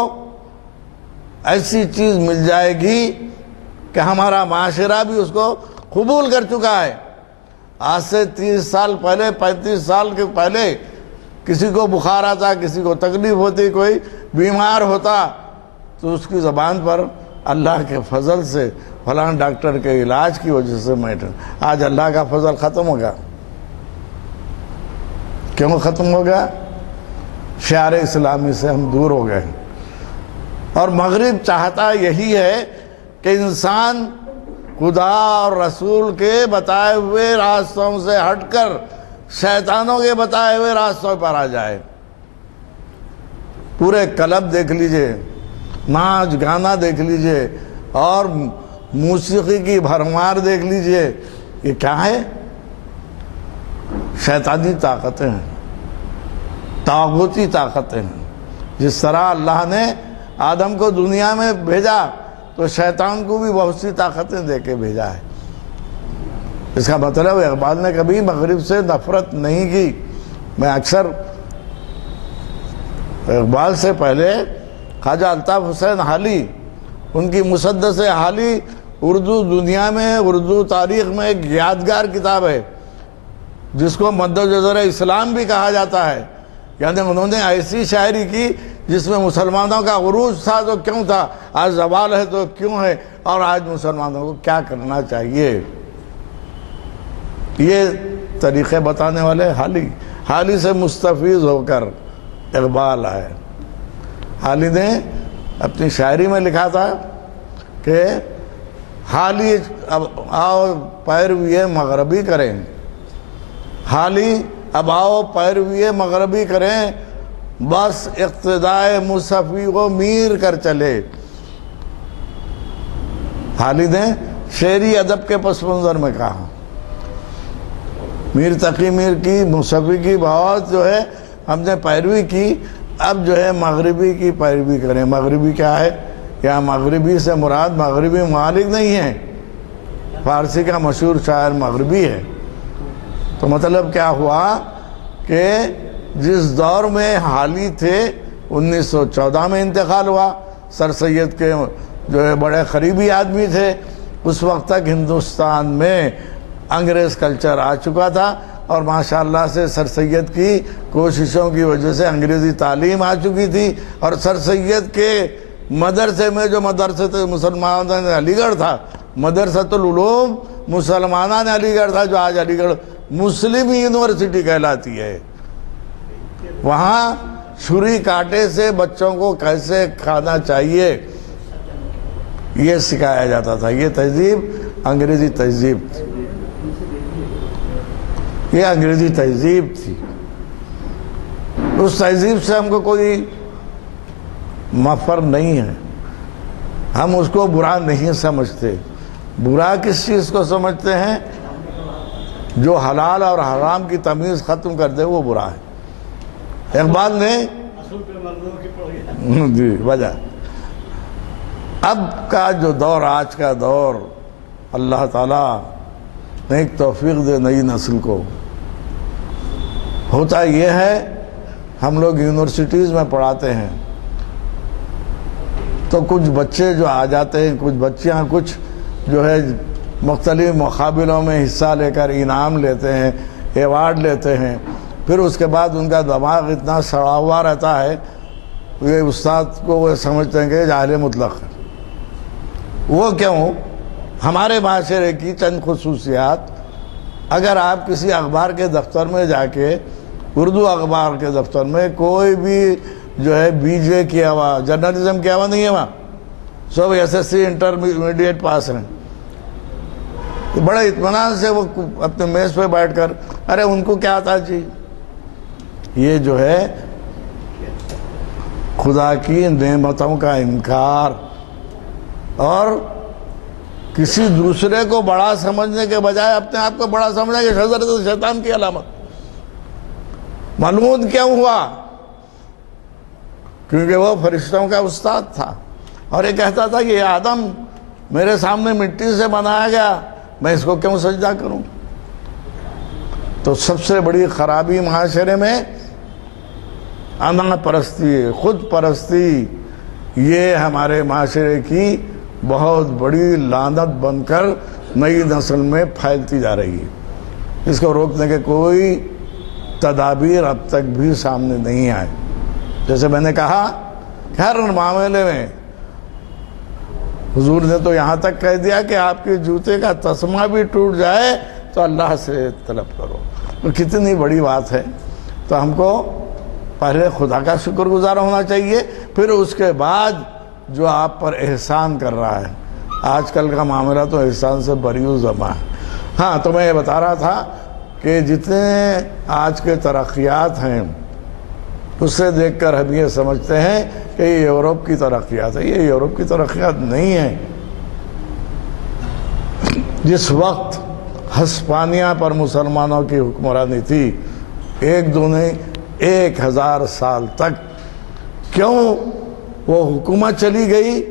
ایسی چیز مل جائے گی کہ ہمارا معاشرہ بھی اس کو قبول کر چکا ہے۔ آج سے 30 سال پہلے، 35 سال کے پہلے کسی کو بخار آتا، کسی کو تکلیف ہوتی، کوئی بیمار ہوتا تو اس کی زبان پر اللہ کے فضل سے فلاں ڈاکٹر کے علاج کی وجہ سے میٹر۔ آج اللہ کا فضل ختم ہو گیا۔ کیوں ختم ہو گیا؟ شعار اسلامی سے ہم دور ہو گئے۔ اور مغرب چاہتا یہی ہے کہ انسان خدا اور رسول کے بتائے ہوئے راستوں سے ہٹ کر شیطانوں کے بتائے ہوئے راستوں پر آ جائے۔ پورے کلب دیکھ لیجئے، ناچ گانا دیکھ لیجئے اور موسیقی کی بھرمار دیکھ لیجئے، یہ کیا ہے؟ شیطانی طاقتیں ہیں، طاغوتی طاقتیں ہیں۔ جس طرح اللہ نے آدم کو دنیا میں بھیجا تو شیطان کو بھی بہت سی طاقتیں دے کے بھیجا ہے۔ اس کا مطلب اقبال نے کبھی مغرب سے نفرت نہیں کی۔ میں اکثر اقبال سے پہلے خواجہ الطاف حسین حالی، ان کی مسدس حالی اردو دنیا میں، اردو تاریخ میں ایک یادگار کتاب ہے جس کو مد جزر اسلام بھی کہا جاتا ہے۔ یعنی انہوں نے ایسی شاعری کی جس میں مسلمانوں کا عروج تھا تو کیوں تھا، آج زوال ہے تو کیوں ہے، اور آج مسلمانوں کو کیا کرنا چاہیے، یہ طریقے بتانے والے حالی سے مستفیض ہو کر اقبال آئے۔ حالی نے اپنی شاعری میں لکھا تھا کہ حالی اب آؤ پیروی مغربی کریں، حالی اب آؤ پیروی مغربی کریں، بس اقتدائے مصفی کو میر کر چلے۔ حالی نے شعری ادب کے پس منظر میں کہا میر تقی میر کی، مصفی کی بہت جو ہے ہم نے پیروی کی، اب جو ہے مغربی کی پیروی کریں۔ مغربی کیا ہے؟ یا مغربی سے مراد مغربی ممالک نہیں ہے، فارسی کا مشہور شاعر مغربی ہے۔ تو مطلب کیا ہوا کہ جس دور میں حالی تھے 1914 میں انتقال ہوا، سر سید کے جو ہے بڑے قریبی آدمی تھے، اس وقت تک ہندوستان میں انگریز کلچر آ چکا تھا، اور ماشاءاللہ سے سر سید کی کوششوں کی وجہ سے انگریزی تعلیم آ چکی تھی، اور سر سید کے مدرسے میں جو مدرسہ مسلمانان علی گڑھ تھا، مدرسۃ العلوم مسلمانان علی گڑھ تھا، جو آج علی گڑھ مسلم یونیورسٹی کہلاتی ہے، وہاں چھری کانٹے سے بچوں کو کیسے کھانا چاہیے یہ سکھایا جاتا تھا۔ یہ تہذیب انگریزی تہذیب تھی، یہ انگریزی تہذیب تھی۔ اس تہذیب سے ہم کو کوئی مفر نہیں ہے، ہم اس کو برا نہیں سمجھتے۔ برا کس چیز کو سمجھتے ہیں؟ جو حلال اور حرام کی تمیز ختم کر دے وہ برا ہے۔ اقبال نے جی وجہ اب کا جو دور، آج کا دور، اللہ تعالیٰ نے ایک توفیق دے نئی نسل کو۔ ہوتا یہ ہے ہم لوگ یونیورسٹیز میں پڑھاتے ہیں تو کچھ بچے جو آ جاتے ہیں، کچھ بچیاں کچھ جو ہے مختلف مقابلوں میں حصہ لے کر انعام لیتے ہیں، ایوارڈ لیتے ہیں، پھر اس کے بعد ان کا دماغ اتنا سڑا ہوا رہتا ہے، یہ استاد کو وہ سمجھتے ہیں کہ جاہل مطلق ہے۔ وہ کیوں؟ ہمارے معاشرے کی چند خصوصیات، اگر آپ کسی اخبار کے دفتر میں جا کے، اردو اخبار کے دفتر میں کوئی بھی جو ہے BJ کیا ہوا، جرنلزم کیا ہوا نہیں ہے وہاں، سب SSC انٹرمیڈیٹ پاس ہیں. بڑے اطمینان سے وہ اپنے میز پہ بیٹھ کر، ارے ان کو کیا آتا جی. یہ جو ہے خدا کی نعمتوں کا انکار اور کسی دوسرے کو بڑا سمجھنے کے بجائے اپنے آپ کو بڑا سمجھنا، کہ حضرت شیطان کی علامت. معلوم کیوں ہوا؟ کیونکہ وہ فرشتوں کا استاد تھا اور یہ کہتا تھا کہ یہ آدم میرے سامنے مٹی سے بنایا گیا، میں اس کو کیوں سجدہ کروں؟ تو سب سے بڑی خرابی معاشرے میں انا پرستی، خود پرستی، یہ ہمارے معاشرے کی بہت بڑی لعنت بن کر نئی نسل میں پھیلتی جا رہی ہے. اس کو روکنے کے کوئی تدابیر اب تک بھی سامنے نہیں آئے. جیسے میں نے کہا کہ ہر معاملے میں حضور نے تو یہاں تک کہہ دیا کہ آپ کے جوتے کا تسمہ بھی ٹوٹ جائے تو اللہ سے طلب کرو. تو کتنی بڑی بات ہے. تو ہم کو پہلے خدا کا شکر گزار ہونا چاہیے، پھر اس کے بعد جو آپ پر احسان کر رہا ہے. آج کل کا معاملہ تو احسان سے بریو زماں ہے. ہاں، تو میں یہ بتا رہا تھا کہ جتنے آج کے ترقیات ہیں اس سے دیکھ کر ہم یہ سمجھتے ہیں کہ یہ یورپ کی ترقیات ہے. یہ یورپ کی ترقیات نہیں ہے. جس وقت ہسپانیہ پر مسلمانوں کی حکمرانی تھی، ایک دو نہیں 1000 سال تک، کیوں وہ حکومت چلی گئی؟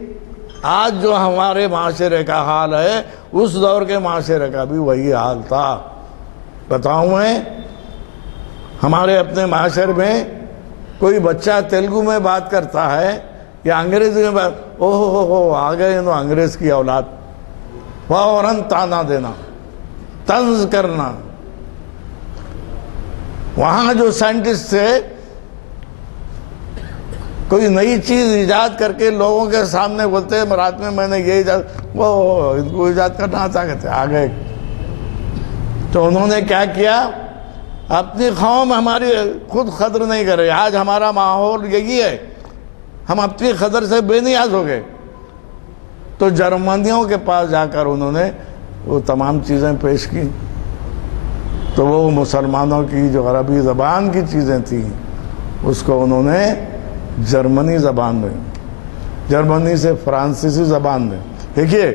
آج جو ہمارے معاشرے کا حال ہے اس دور کے معاشرے کا بھی وہی حال تھا. بتاؤں میں، ہمارے اپنے معاشرے میں کوئی بچہ تیلگو میں بات کرتا ہے یا انگریزی میں بات، اوہ آ گئے نا انگریز کی اولاد، فوراً تانا دینا، طنز کرنا. وہاں جو سائنٹسٹ تھے کوئی نئی چیز ایجاد کر کے لوگوں کے سامنے بولتے ہیں رات میں نے یہ ایجاد، وہ ان کو ایجاد کرنا آتا کہتے آ گئے. تو انہوں نے کیا کیا؟ اپنی قوم ہماری خود قدر نہیں کر رہی. آج ہمارا ماحول یہی ہے، ہم اپنی قدر سے بے نیاز ہو گئے. تو جرمنیوں کے پاس جا کر انہوں نے وہ تمام چیزیں پیش کی. تو وہ مسلمانوں کی جو عربی زبان کی چیزیں تھیں اس کو انہوں نے جرمنی زبان میں، جرمنی سے فرانسیسی زبان میں. دیکھیے،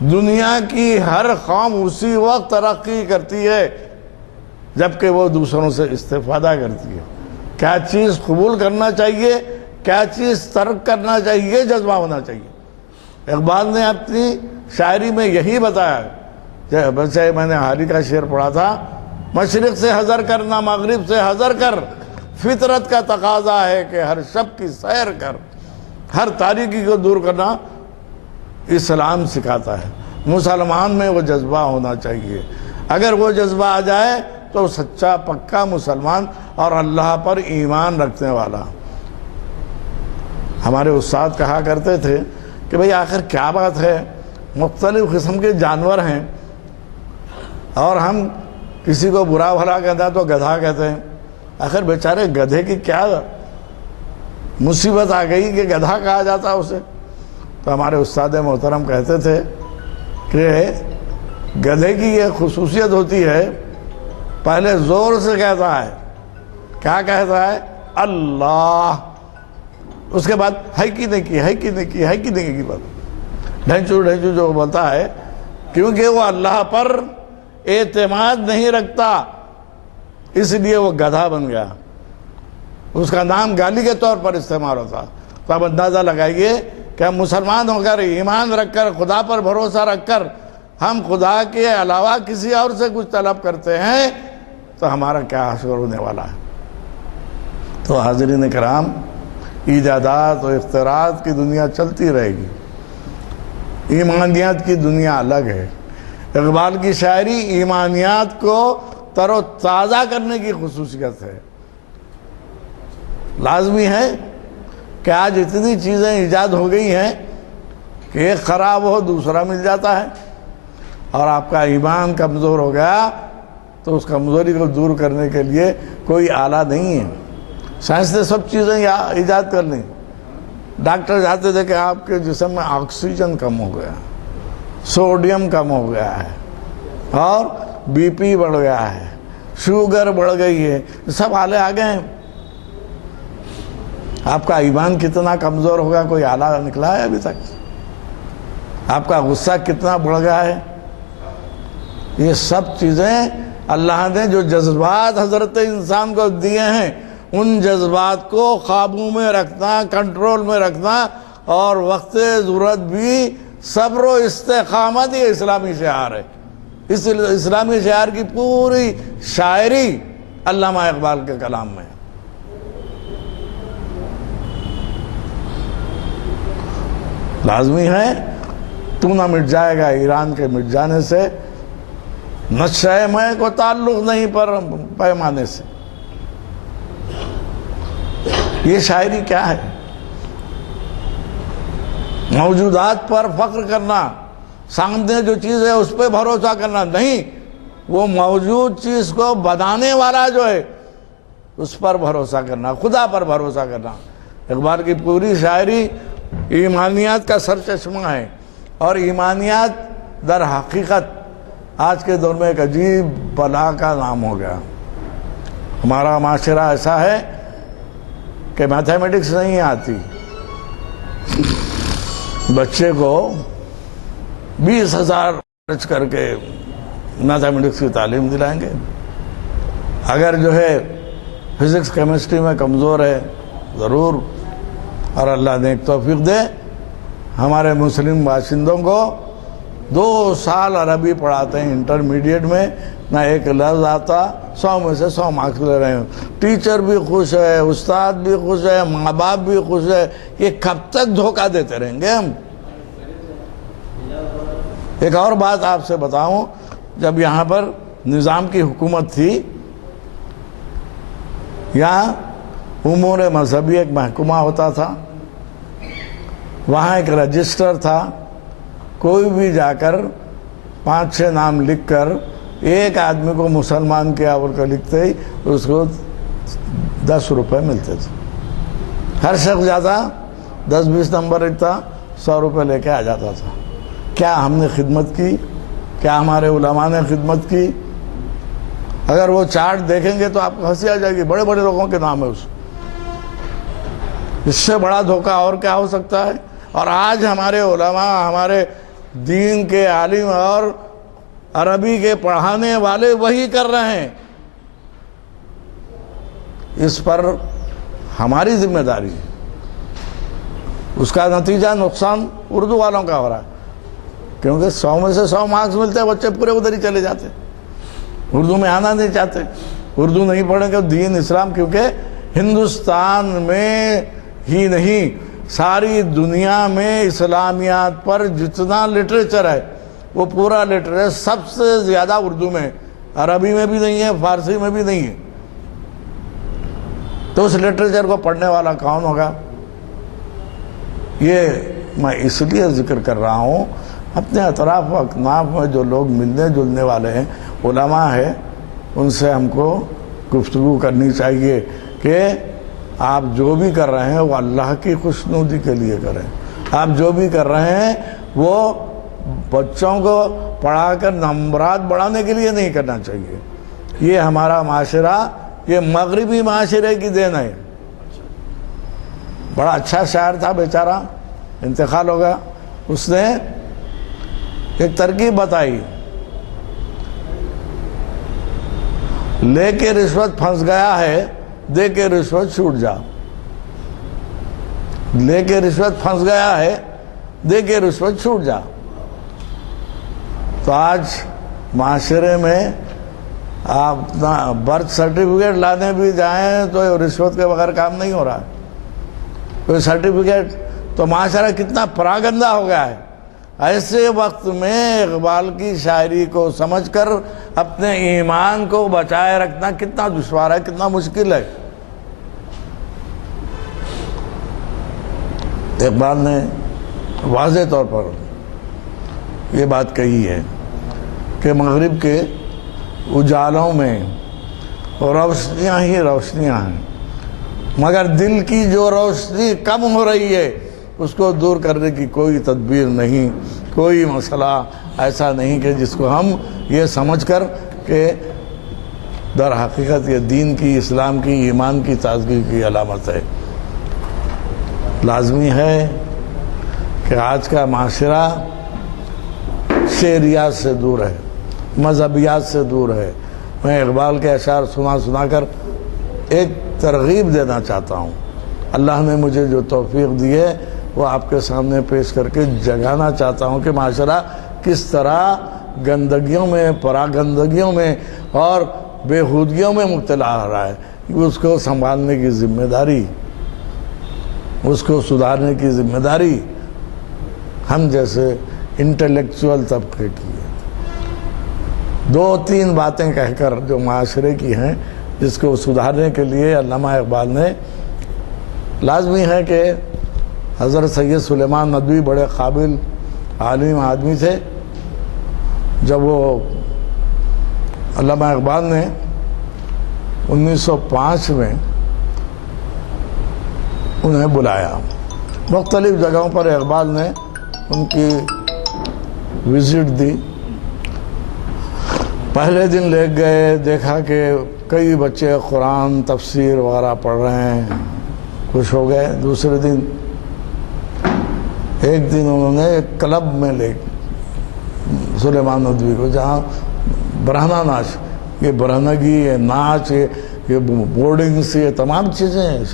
دنیا کی ہر قوم اسی وقت ترقی کرتی ہے جبکہ وہ دوسروں سے استفادہ کرتی ہے. کیا چیز قبول کرنا چاہیے، کیا چیز ترک کرنا چاہیے، یہ جذبہ ہونا چاہیے. اقبال نے اپنی شاعری میں یہی بتایا. ویسے میں نے حال ہی کا شعر پڑھا تھا، مشرق سے حذر کرنا مغرب سے حذر کر، فطرت کا تقاضا ہے کہ ہر شب کی سیر کر. ہر تاریکی کو دور کرنا اسلام سکھاتا ہے. مسلمان میں وہ جذبہ ہونا چاہیے. اگر وہ جذبہ آ جائے تو سچا پکا مسلمان اور اللہ پر ایمان رکھنے والا. ہمارے استاد کہا کرتے تھے کہ بھئی آخر کیا بات ہے، مختلف قسم کے جانور ہیں اور ہم کسی کو برا بھلا کہتا ہے تو گدھا کہتے ہیں. آخر بیچارے گدھے کی کیا مصیبت آ گئی کہ گدھا کہا جاتا اسے؟ تو ہمارے استاد محترم کہتے تھے کہ گدھے کی یہ خصوصیت ہوتی ہے، پہلے زور سے کہتا ہے. کیا کہتا ہے؟ اللہ. اس کے بعد ہے کی نہیں کی، ہے کی نہیں کی، ہے کی نہیں کی بات ڈھنچو ڈھنچو جو بولتا ہے، کیونکہ وہ اللہ پر اعتماد نہیں رکھتا اس لیے وہ گدھا بن گیا. اس کا نام گالی کے طور پر استعمال ہوتا. تو اب اندازہ لگائیے کہ ہم مسلمان ہو کر، ایمان رکھ کر، خدا پر بھروسہ رکھ کر ہم خدا کے علاوہ کسی اور سے کچھ طلب کرتے ہیں تو ہمارا کیا حشر ہونے والا ہے. تو حاضرین کرام، ایجادات و اختراعات کی دنیا چلتی رہے گی، ایمانیات کی دنیا الگ ہے. اقبال کی شاعری ایمانیات کو تر و تازہ کرنے کی خصوصیت ہے. لازمی ہے کہ آج اتنی چیزیں ایجاد ہو گئی ہیں کہ ایک خراب ہو دوسرا مل جاتا ہے، اور آپ کا ایمان کمزور ہو گیا تو اس کمزوری کو دور کرنے کے لیے کوئی آلہ نہیں ہے. سائنس نے سب چیزیں ایجاد کر لیں. ڈاکٹر جاتے تھے کہ آپ کے جسم میں آکسیجن کم ہو گیا, سوڈیم کم ہو گیا ہے اور بی پی بڑھ گیا ہے, شوگر بڑھ گئی ہے, سب آلے آ گئے ہیں. آپ کا ایمان کتنا کمزور ہوگا کوئی آلہ نکلا ہے ابھی تک؟ آپ کا غصہ کتنا بڑھ گیا ہے؟ یہ سب چیزیں اللہ نے جو جذبات حضرت انسان کو دیے ہیں ان جذبات کو قابو میں رکھنا, کنٹرول میں رکھنا اور وقت ضرورت بھی صبر و استقامت یہ اسلامی شعار ہے. اس اسلامی شعار کی پوری شاعری علامہ اقبال کے کلام میں. لازمی ہے تو نہ مٹ جائے گا ایران کے مٹ جانے سے, نشہ میں کو تعلق نہیں پر پیمانے سے. یہ شاعری کیا ہے؟ موجودات پر فخر کرنا, سامنے جو چیز ہے اس پہ بھروسہ کرنا نہیں, وہ موجود چیز کو بنانے والا جو ہے اس پر بھروسہ کرنا, خدا پر بھروسہ کرنا. اقبال کی پوری شاعری ایمانیات کا سرچشمہ ہے, اور ایمانیات در حقیقت آج کے دور میں ایک عجیب بلا کا نام ہو گیا. ہمارا معاشرہ ایسا ہے کہ میتھمیٹکس نہیں آتی, بچے کو 20,000 خرچ کر کے میتھمیٹکس کی تعلیم دلائیں گے. اگر جو ہے فزکس کیمسٹری میں کمزور ہے ضرور, اور اللہ نے ایک توفیق دے ہمارے مسلم باشندوں کو 2 سال عربی پڑھاتے ہیں انٹرمیڈیٹ میں, نہ ایک لفظ آتا, 100 میں سے 100 مارکس لے رہے ہیں. ٹیچر بھی خوش ہے, استاد بھی خوش ہے, ماں باپ بھی خوش ہے. یہ کب تک دھوکہ دیتے رہیں گے ہم؟ ایک اور بات آپ سے بتاؤں, جب یہاں پر نظام کی حکومت تھی, یہاں امور مذہبی ایک محکمہ ہوتا تھا, وہاں ایک رجسٹر تھا. کوئی بھی جا کر 5-6 نام لکھ کر ایک آدمی کو مسلمان کیا بول کر لکھتے ہی اس کو 10 روپے ملتے تھے. ہر شخص جاتا 10-20 نمبر لکھتا, 100 روپے لے کے آ جاتا تھا. کیا ہم نے خدمت کی؟ کیا ہمارے علماء نے خدمت کی؟ اگر وہ چارٹ دیکھیں گے تو آپ کو ہنسی آ جائے گی, بڑے بڑے لوگوں کے نام ہے اس سے بڑا دھوکہ اور کیا ہو سکتا ہے؟ اور آج ہمارے علماء, ہمارے دین کے عالم اور عربی کے پڑھانے والے وہی کر رہے ہیں. اس پر ہماری ذمہ داری ہے. اس کا نتیجہ نقصان اردو والوں کا ہو رہا ہے, کیونکہ 100 میں سے 100 مارکس ملتے ہیں, بچے پورے ادھر ہی چلے جاتے, اردو میں آنا نہیں چاہتے. اردو نہیں پڑھیں گے دین اسلام, کیونکہ ہندوستان میں ہی نہیں ساری دنیا میں اسلامیات پر جتنا لٹریچر ہے وہ پورا لٹریچر سب سے زیادہ اردو میں, عربی میں بھی نہیں ہے, فارسی میں بھی نہیں ہے. تو اس لٹریچر کو پڑھنے والا کون ہوگا؟ یہ میں اس لیے ذکر کر رہا ہوں, اپنے اطراف و اکناف میں جو لوگ ملنے جلنے والے ہیں, علماء ہیں, ان سے ہم کو گفتگو کرنی چاہیے کہ آپ جو بھی کر رہے ہیں وہ اللہ کی خوشنودی کے لیے کریں. آپ جو بھی کر رہے ہیں وہ بچوں کو پڑھا کر نمبرات بڑھانے کے لیے نہیں کرنا چاہیے. یہ ہمارا معاشرہ, یہ مغربی معاشرے کی دین ہے. بڑا اچھا شاعر تھا بیچارہ, انتقال ہو گیا. اس نے ایک ترکیب بتائی, لے کے رشوت پھنس گیا ہے, دے کے رشوت چھوٹ جا. لے کے رشوت پھنس گیا ہے, دے کے رشوت چھوٹ جا. تو آج معاشرے میں آپ برتھ سرٹیفکیٹ لانے بھی جائیں تو رشوت کے بغیر کام نہیں ہو رہا ہے. کوئی سرٹیفکیٹ, تو معاشرہ کتنا پراگندہ ہو گیا ہے. ایسے وقت میں اقبال کی شاعری کو سمجھ کر اپنے ایمان کو بچائے رکھنا کتنا دشوار ہے, کتنا مشکل ہے. اقبال نے واضح طور پر یہ بات کہی ہے کہ مغرب کے اجالوں میں روشنیاں ہی روشنیاں ہیں, مگر دل کی جو روشنی کم ہو رہی ہے اس کو دور کرنے کی کوئی تدبیر نہیں، کوئی مسئلہ ایسا نہیں کہ جس کو ہم یہ سمجھ کر کہ در حقیقت یہ دین کی، اسلام کی، ایمان کی تازگی کی علامت ہے۔ لازمی ہے کہ آج کا معاشرہ شعریات سے دور ہے، مذہبیات سے دور ہے۔ میں اقبال کے اشعار سنا کر ایک ترغیب دینا چاہتا ہوں۔ اللہ نے مجھے جو توفیق دی ہے وہ آپ کے سامنے پیش کر کے جگانا چاہتا ہوں کہ معاشرہ کس طرح گندگیوں میں، پراگندگیوں میں اور بےہودگیوں میں مبتلا ہو رہا ہے۔ اس کو سنبھالنے کی ذمہ داری، اس کو سدھارنے کی ذمہ داری ہم جیسے انٹلیکچوئل طبقے کی ہے۔ 2-3 باتیں کہہ کر جو معاشرے کی ہیں، جس کو سدھارنے کے لیے علامہ اقبال نے، لازمی ہے کہ حضرت سید سلیمان ندوی بڑے قابل عالم آدمی تھے۔ جب وہ علامہ اقبال نے 1905 میں انہیں بلایا، مختلف جگہوں پر اقبال نے ان کی وزٹ دی۔ پہلے دن لے گئے، دیکھا کہ کئی بچے قرآن، تفسیر وغیرہ پڑھ رہے ہیں، خوش ہو گئے۔ دوسرے دن، ایک دن انہوں نے ایک کلب میں لے سلیمان ندوی کو، جہاں برہنہ ناچ، یہ برہنگی، یہ ناچ، یہ بورڈنگس، یہ تمام چیزیں،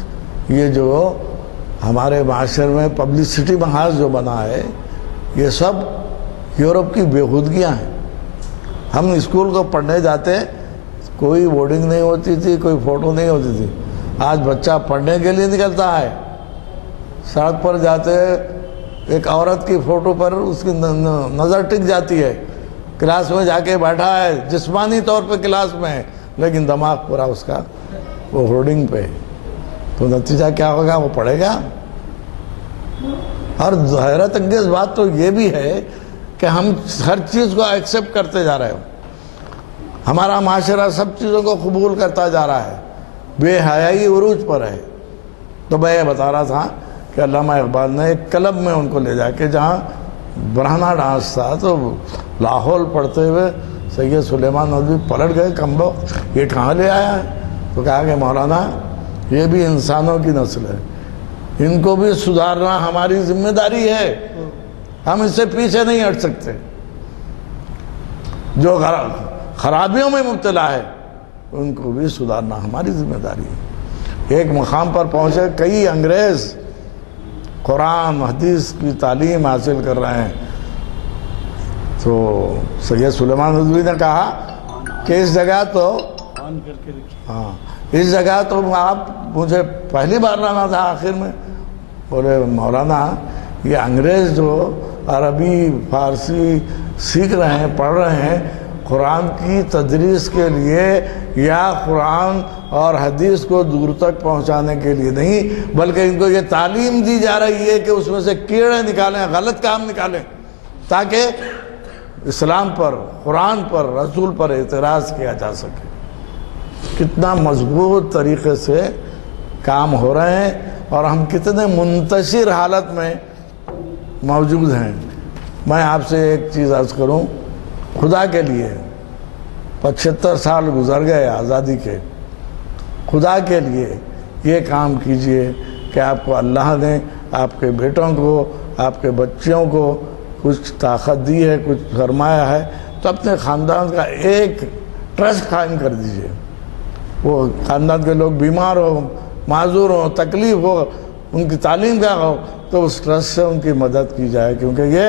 یہ جو ہمارے معاشرے میں پبلسٹی محاذ جو بنا ہے، یہ سب یورپ کی بےخودگیاں ہیں۔ ہم اسکول کو پڑھنے جاتے، کوئی بورڈنگ نہیں ہوتی تھی، کوئی فوٹو نہیں ہوتی تھی۔ آج بچہ پڑھنے کے لیے نکلتا ہے، سڑک پر جاتے ایک عورت کی فوٹو پر اس کی نظر ٹک جاتی ہے، کلاس میں جا کے بیٹھا ہے، جسمانی طور پہ کلاس میں ہے، لیکن دماغ پورا اس کا وہ ہورڈنگ پہ، تو نتیجہ کیا ہوگا؟ وہ پڑھے گا۔ اور حیرت انگیز بات تو یہ بھی ہے کہ ہم ہر چیز کو ایکسیپٹ کرتے جا رہے ہو، ہمارا معاشرہ سب چیزوں کو قبول کرتا جا رہا ہے، بے حیائی عروج پر ہے۔ تو میں یہ بتا رہا تھا کہ علامہ اقبال نے ایک کلب میں ان کو لے جا کے، جہاں برہنہ ڈانس تھا، تو لاہور پڑھتے ہوئے سید سلیمان ندوی پلٹ گئے، کمبو یہ کہاں لے آیا ہے؟ تو کہا کہ مولانا یہ بھی انسانوں کی نسل ہے، ان کو بھی سدھارنا ہماری ذمہ داری ہے، ہم اس سے پیچھے نہیں ہٹ سکتے۔ جو خرابیوں میں مبتلا ہے ان کو بھی سدھارنا ہماری ذمہ داری ہے۔ ایک مقام پر پہنچے، کئی انگریز قرآن حدیث کی تعلیم حاصل کر رہے ہیں، تو سید سلیمان ندوی نے کہا کہ اس جگہ تو اس جگہ تو آپ مجھے پہلی بار لانا تھا۔ آخر میں بولے مولانا یہ انگریز جو عربی فارسی سیکھ رہے ہیں، پڑھ رہے ہیں، قرآن کی تدریس کے لیے یا قرآن اور حدیث کو دور تک پہنچانے کے لیے نہیں، بلکہ ان کو یہ تعلیم دی جا رہی ہے کہ اس میں سے کیڑے نکالیں، غلط کام نکالیں، تاکہ اسلام پر، قرآن پر، رسول پر اعتراض کیا جا سکے۔ کتنا مضبوط طریقے سے کام ہو رہے ہیں اور ہم کتنے منتشر حالت میں موجود ہیں۔ میں آپ سے ایک چیز عرض کروں، خدا کے لیے 75 سال گزر گئے آزادی کے، خدا کے لیے یہ کام کیجئے کہ آپ کو اللہ نے آپ کے بیٹوں کو، آپ کے بچوں کو کچھ طاقت دی ہے، کچھ فرمایا ہے، تو اپنے خاندان کا ایک ٹرسٹ قائم کر دیجئے۔ وہ خاندان کے لوگ بیمار ہو، معذور ہو، تکلیف ہو، ان کی تعلیم کا ہو، تو اس ٹرسٹ سے ان کی مدد کی جائے، کیونکہ یہ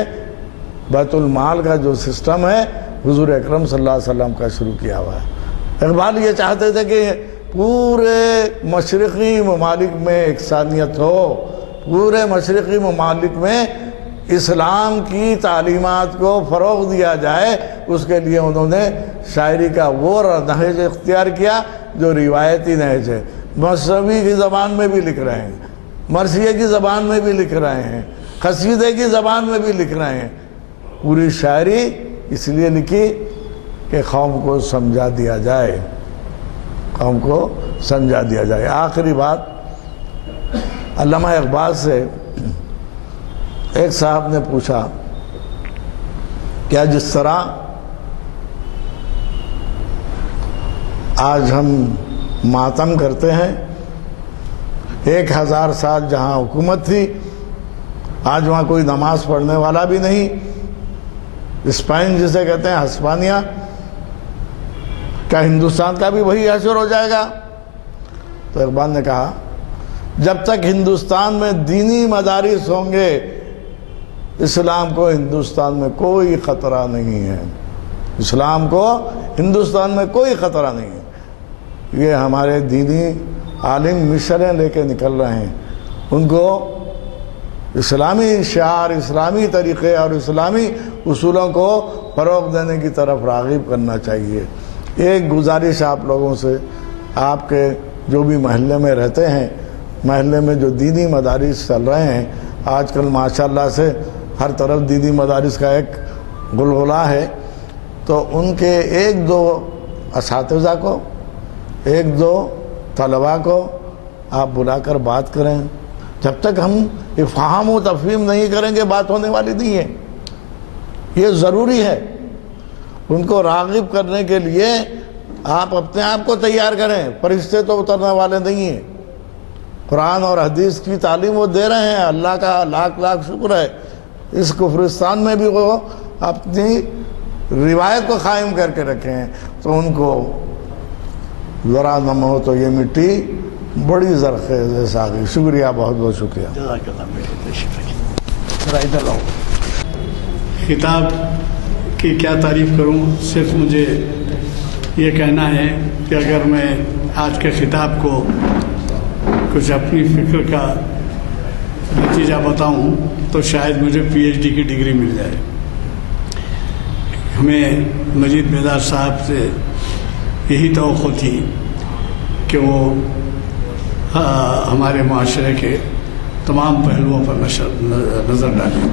بیت المال کا جو سسٹم ہے حضور اکرم صلی اللہ علیہ وسلم کا شروع کیا ہوا ہے۔ اقبال یہ چاہتے تھے کہ پورے مشرقی ممالک میں یکسانیت ہو، پورے مشرقی ممالک میں اسلام کی تعلیمات کو فروغ دیا جائے۔ اس کے لیے انہوں نے شاعری کا وہ نہج اختیار کیا جو روایتی نہج ہے، مصنوی کی زبان میں بھی لکھ رہے ہیں، مرثیہ کی زبان میں بھی لکھ رہے ہیں، قصیدے کی زبان میں بھی لکھ رہے ہیں۔ پوری شاعری اس لیے لکھی کہ قوم کو سمجھا دیا جائے، قوم کو سمجھا دیا جائے۔ آخری بات علامہ اقبال سے ایک صاحب نے پوچھا کیا جس طرح آج ہم ماتم کرتے ہیں، 1000 سال جہاں حکومت تھی آج وہاں کوئی نماز پڑھنے والا بھی نہیں، اسپین جسے کہتے ہیں ہسپانیہ، کیا ہندوستان کا بھی وہی حشر ہو جائے گا؟ تو اقبال نے کہا جب تک ہندوستان میں دینی مدارس ہوں گے اسلام کو ہندوستان میں کوئی خطرہ نہیں ہے، اسلام کو ہندوستان میں کوئی خطرہ نہیں ہے۔ یہ ہمارے دینی عالم مشنیں لے کے نکل رہے ہیں، ان کو اسلامی شعار، اسلامی طریقے اور اسلامی اصولوں کو فروغ دینے کی طرف راغب کرنا چاہیے۔ ایک گزارش آپ لوگوں سے، آپ کے جو بھی محلے میں رہتے ہیں، محلے میں جو دینی مدارس چل رہے ہیں، آج کل ماشاءاللہ سے ہر طرف دینی مدارس کا ایک غلغلہ ہے، تو ان کے 1-2 اساتذہ کو، 1-2 طلباء کو آپ بلا کر بات کریں۔ جب تک ہم افہام و تفہیم نہیں کریں گے بات ہونے والی نہیں ہے، یہ ضروری ہے۔ ان کو راغب کرنے کے لیے آپ اپنے آپ کو تیار کریں، فرشتے تو اترنے والے نہیں ہیں، قرآن اور حدیث کی تعلیم وہ دے رہے ہیں، اللہ کا لاکھ لاکھ شکر ہے۔ اس کفرستان میں بھی وہ اپنی روایت کو قائم کر کے رکھے ہیں، تو ان کو ذرا نم ہو تو یہ مٹی بڑی زرخیز ہے ساقی۔ شکریہ، بہت بہت شکریہ۔ خطاب کی کیا تعریف کروں، صرف مجھے یہ کہنا ہے کہ اگر میں آج کے خطاب کو کچھ اپنی فکر کا نتیجہ بتاؤں تو شاید مجھے پی ایچ ڈی کی ڈگری مل جائے۔ ہمیں مجید بیدار صاحب سے یہی توقع تھی کہ وہ ہمارے معاشرے کے تمام پہلوؤں پر نظر ڈالیں،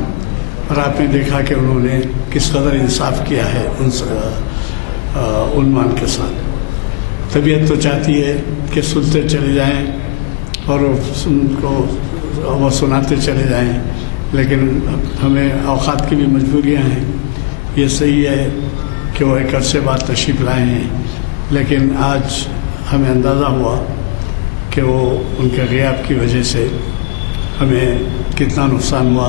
اور آپ نے دیکھا کہ انہوں نے کس قدر انصاف کیا ہے ان عنوان کے ساتھ۔ طبیعت تو چاہتی ہے کہ سنتے چلے جائیں اور ان کو وہ سناتے چلے جائیں، لیکن ہمیں اوقات کی بھی مجبوریاں ہیں۔ یہ صحیح ہے کہ وہ ایک عرصے بعد تشریف لائے ہیں، لیکن آج ہمیں اندازہ ہوا کہ وہ ان کے غیاب کی وجہ سے ہمیں کتنا نقصان ہوا۔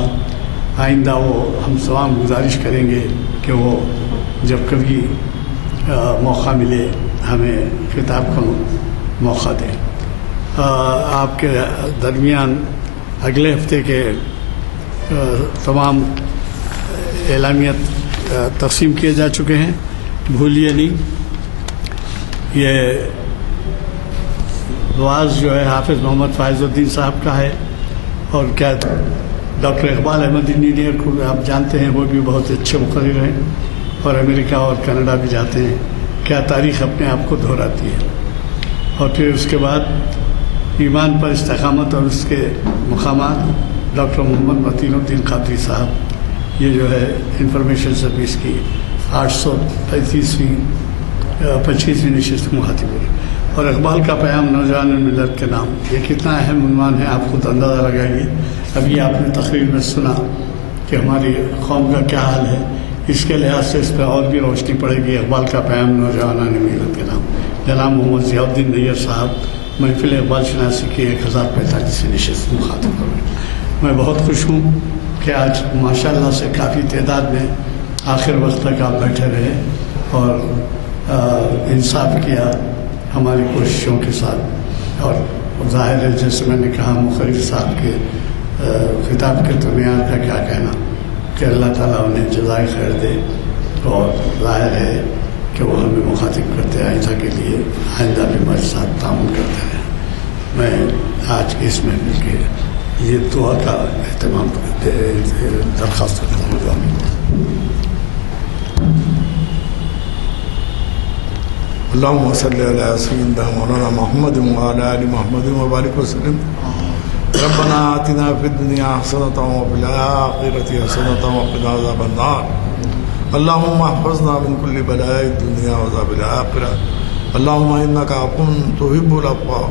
آئندہ وہ ہم تمام گزارش کریں گے کہ وہ جب کبھی موقع ملے ہمیں خطاب کا موقع دیں۔ آپ کے درمیان اگلے ہفتے کے تمام اعلامیت تقسیم کیے جا چکے ہیں، بھولیے نہیں۔ یہ واعظ جو ہے حافظ محمد فائز الدین صاحب کا ہے، اور کیا ڈاکٹر اقبال احمد انجینئر کو آپ جانتے ہیں، وہ بھی بہت اچھے مقرر ہیں اور امریکہ اور کینیڈا بھی جاتے ہیں۔ کیا تاریخ اپنے آپ کو دہراتی ہے۔ اور پھر اس کے بعد ایمان پر استقامت اور اس کے مقامات، ڈاکٹر محمد متین الدین قادری صاحب، یہ جو ہے انفارمیشن سروس کی 825ویں نشست مخاطب ہوئی۔ اور اقبال کا پیام نوجوان ملت کے نام، یہ کتنا اہم عنوان ہے، آپ خود اندازہ لگائیے۔ ابھی آپ نے تقریر میں سنا کہ ہماری قوم کا کیا حال ہے، اس کے لحاظ سے اس پہ اور بھی روشنی پڑے گی۔ اقبال کا پیام نوجوان ملت کے نام، جناب محمد ضیاء الدین نیّر صاحب محفل اقبال شناسی کی 1045 نشست مخاطب ہوئے۔ میں بہت خوش ہوں کہ آج ماشاءاللہ سے کافی تعداد میں آخر وقت تک آپ بیٹھے رہے اور انصاف کیا ہماری کوششوں کے ساتھ۔ اور ظاہر ہے جیسے میں نے کہا مقرر صاحب کے خطاب کے درمیان کا کیا کہنا، کہ اللہ تعالیٰ انہیں جزائے خیر دے، اور ظاہر ہے کہ وہ ہمیں مخاطب کرتے آئندہ کے لیے، آئندہ بھی ہمارے ساتھ تعاون کرتے رہیں۔ میں آج کے اس محفل کے یہ دعا کا اہتمام درخواست کرتا ہوں۔ اللهم صل على سيدنا مولانا محمد وعلى آل محمد وبارك وسلم۔ ربنا آتنا في الدنيا حسنة وفي الآخرة حسنة وقنا عذاب النار۔ اللهم احفظنا من كل بلاء الدنيا وعذاب الآخرة۔ اللهم إنك عفو تحب العفو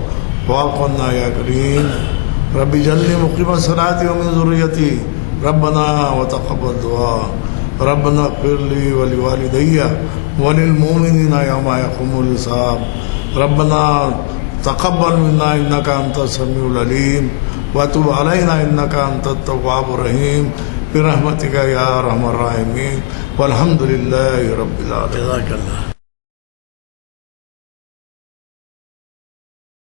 فاعف عنا يا كريم۔ رب اجعلنی مقیم الصلاۃ ومن ذریتی ربنا وتقبل دعا ربنا اغفر لی ولوالدی وللمؤمنین یوم یقوم الحساب ربنا تقبل منا انک انت السمیع العلیم وتب علینا انک انت التواب الرحیم برحمتک یا ارحم الراحمین والحمد للہ رب العالمین. جزاک اللہ.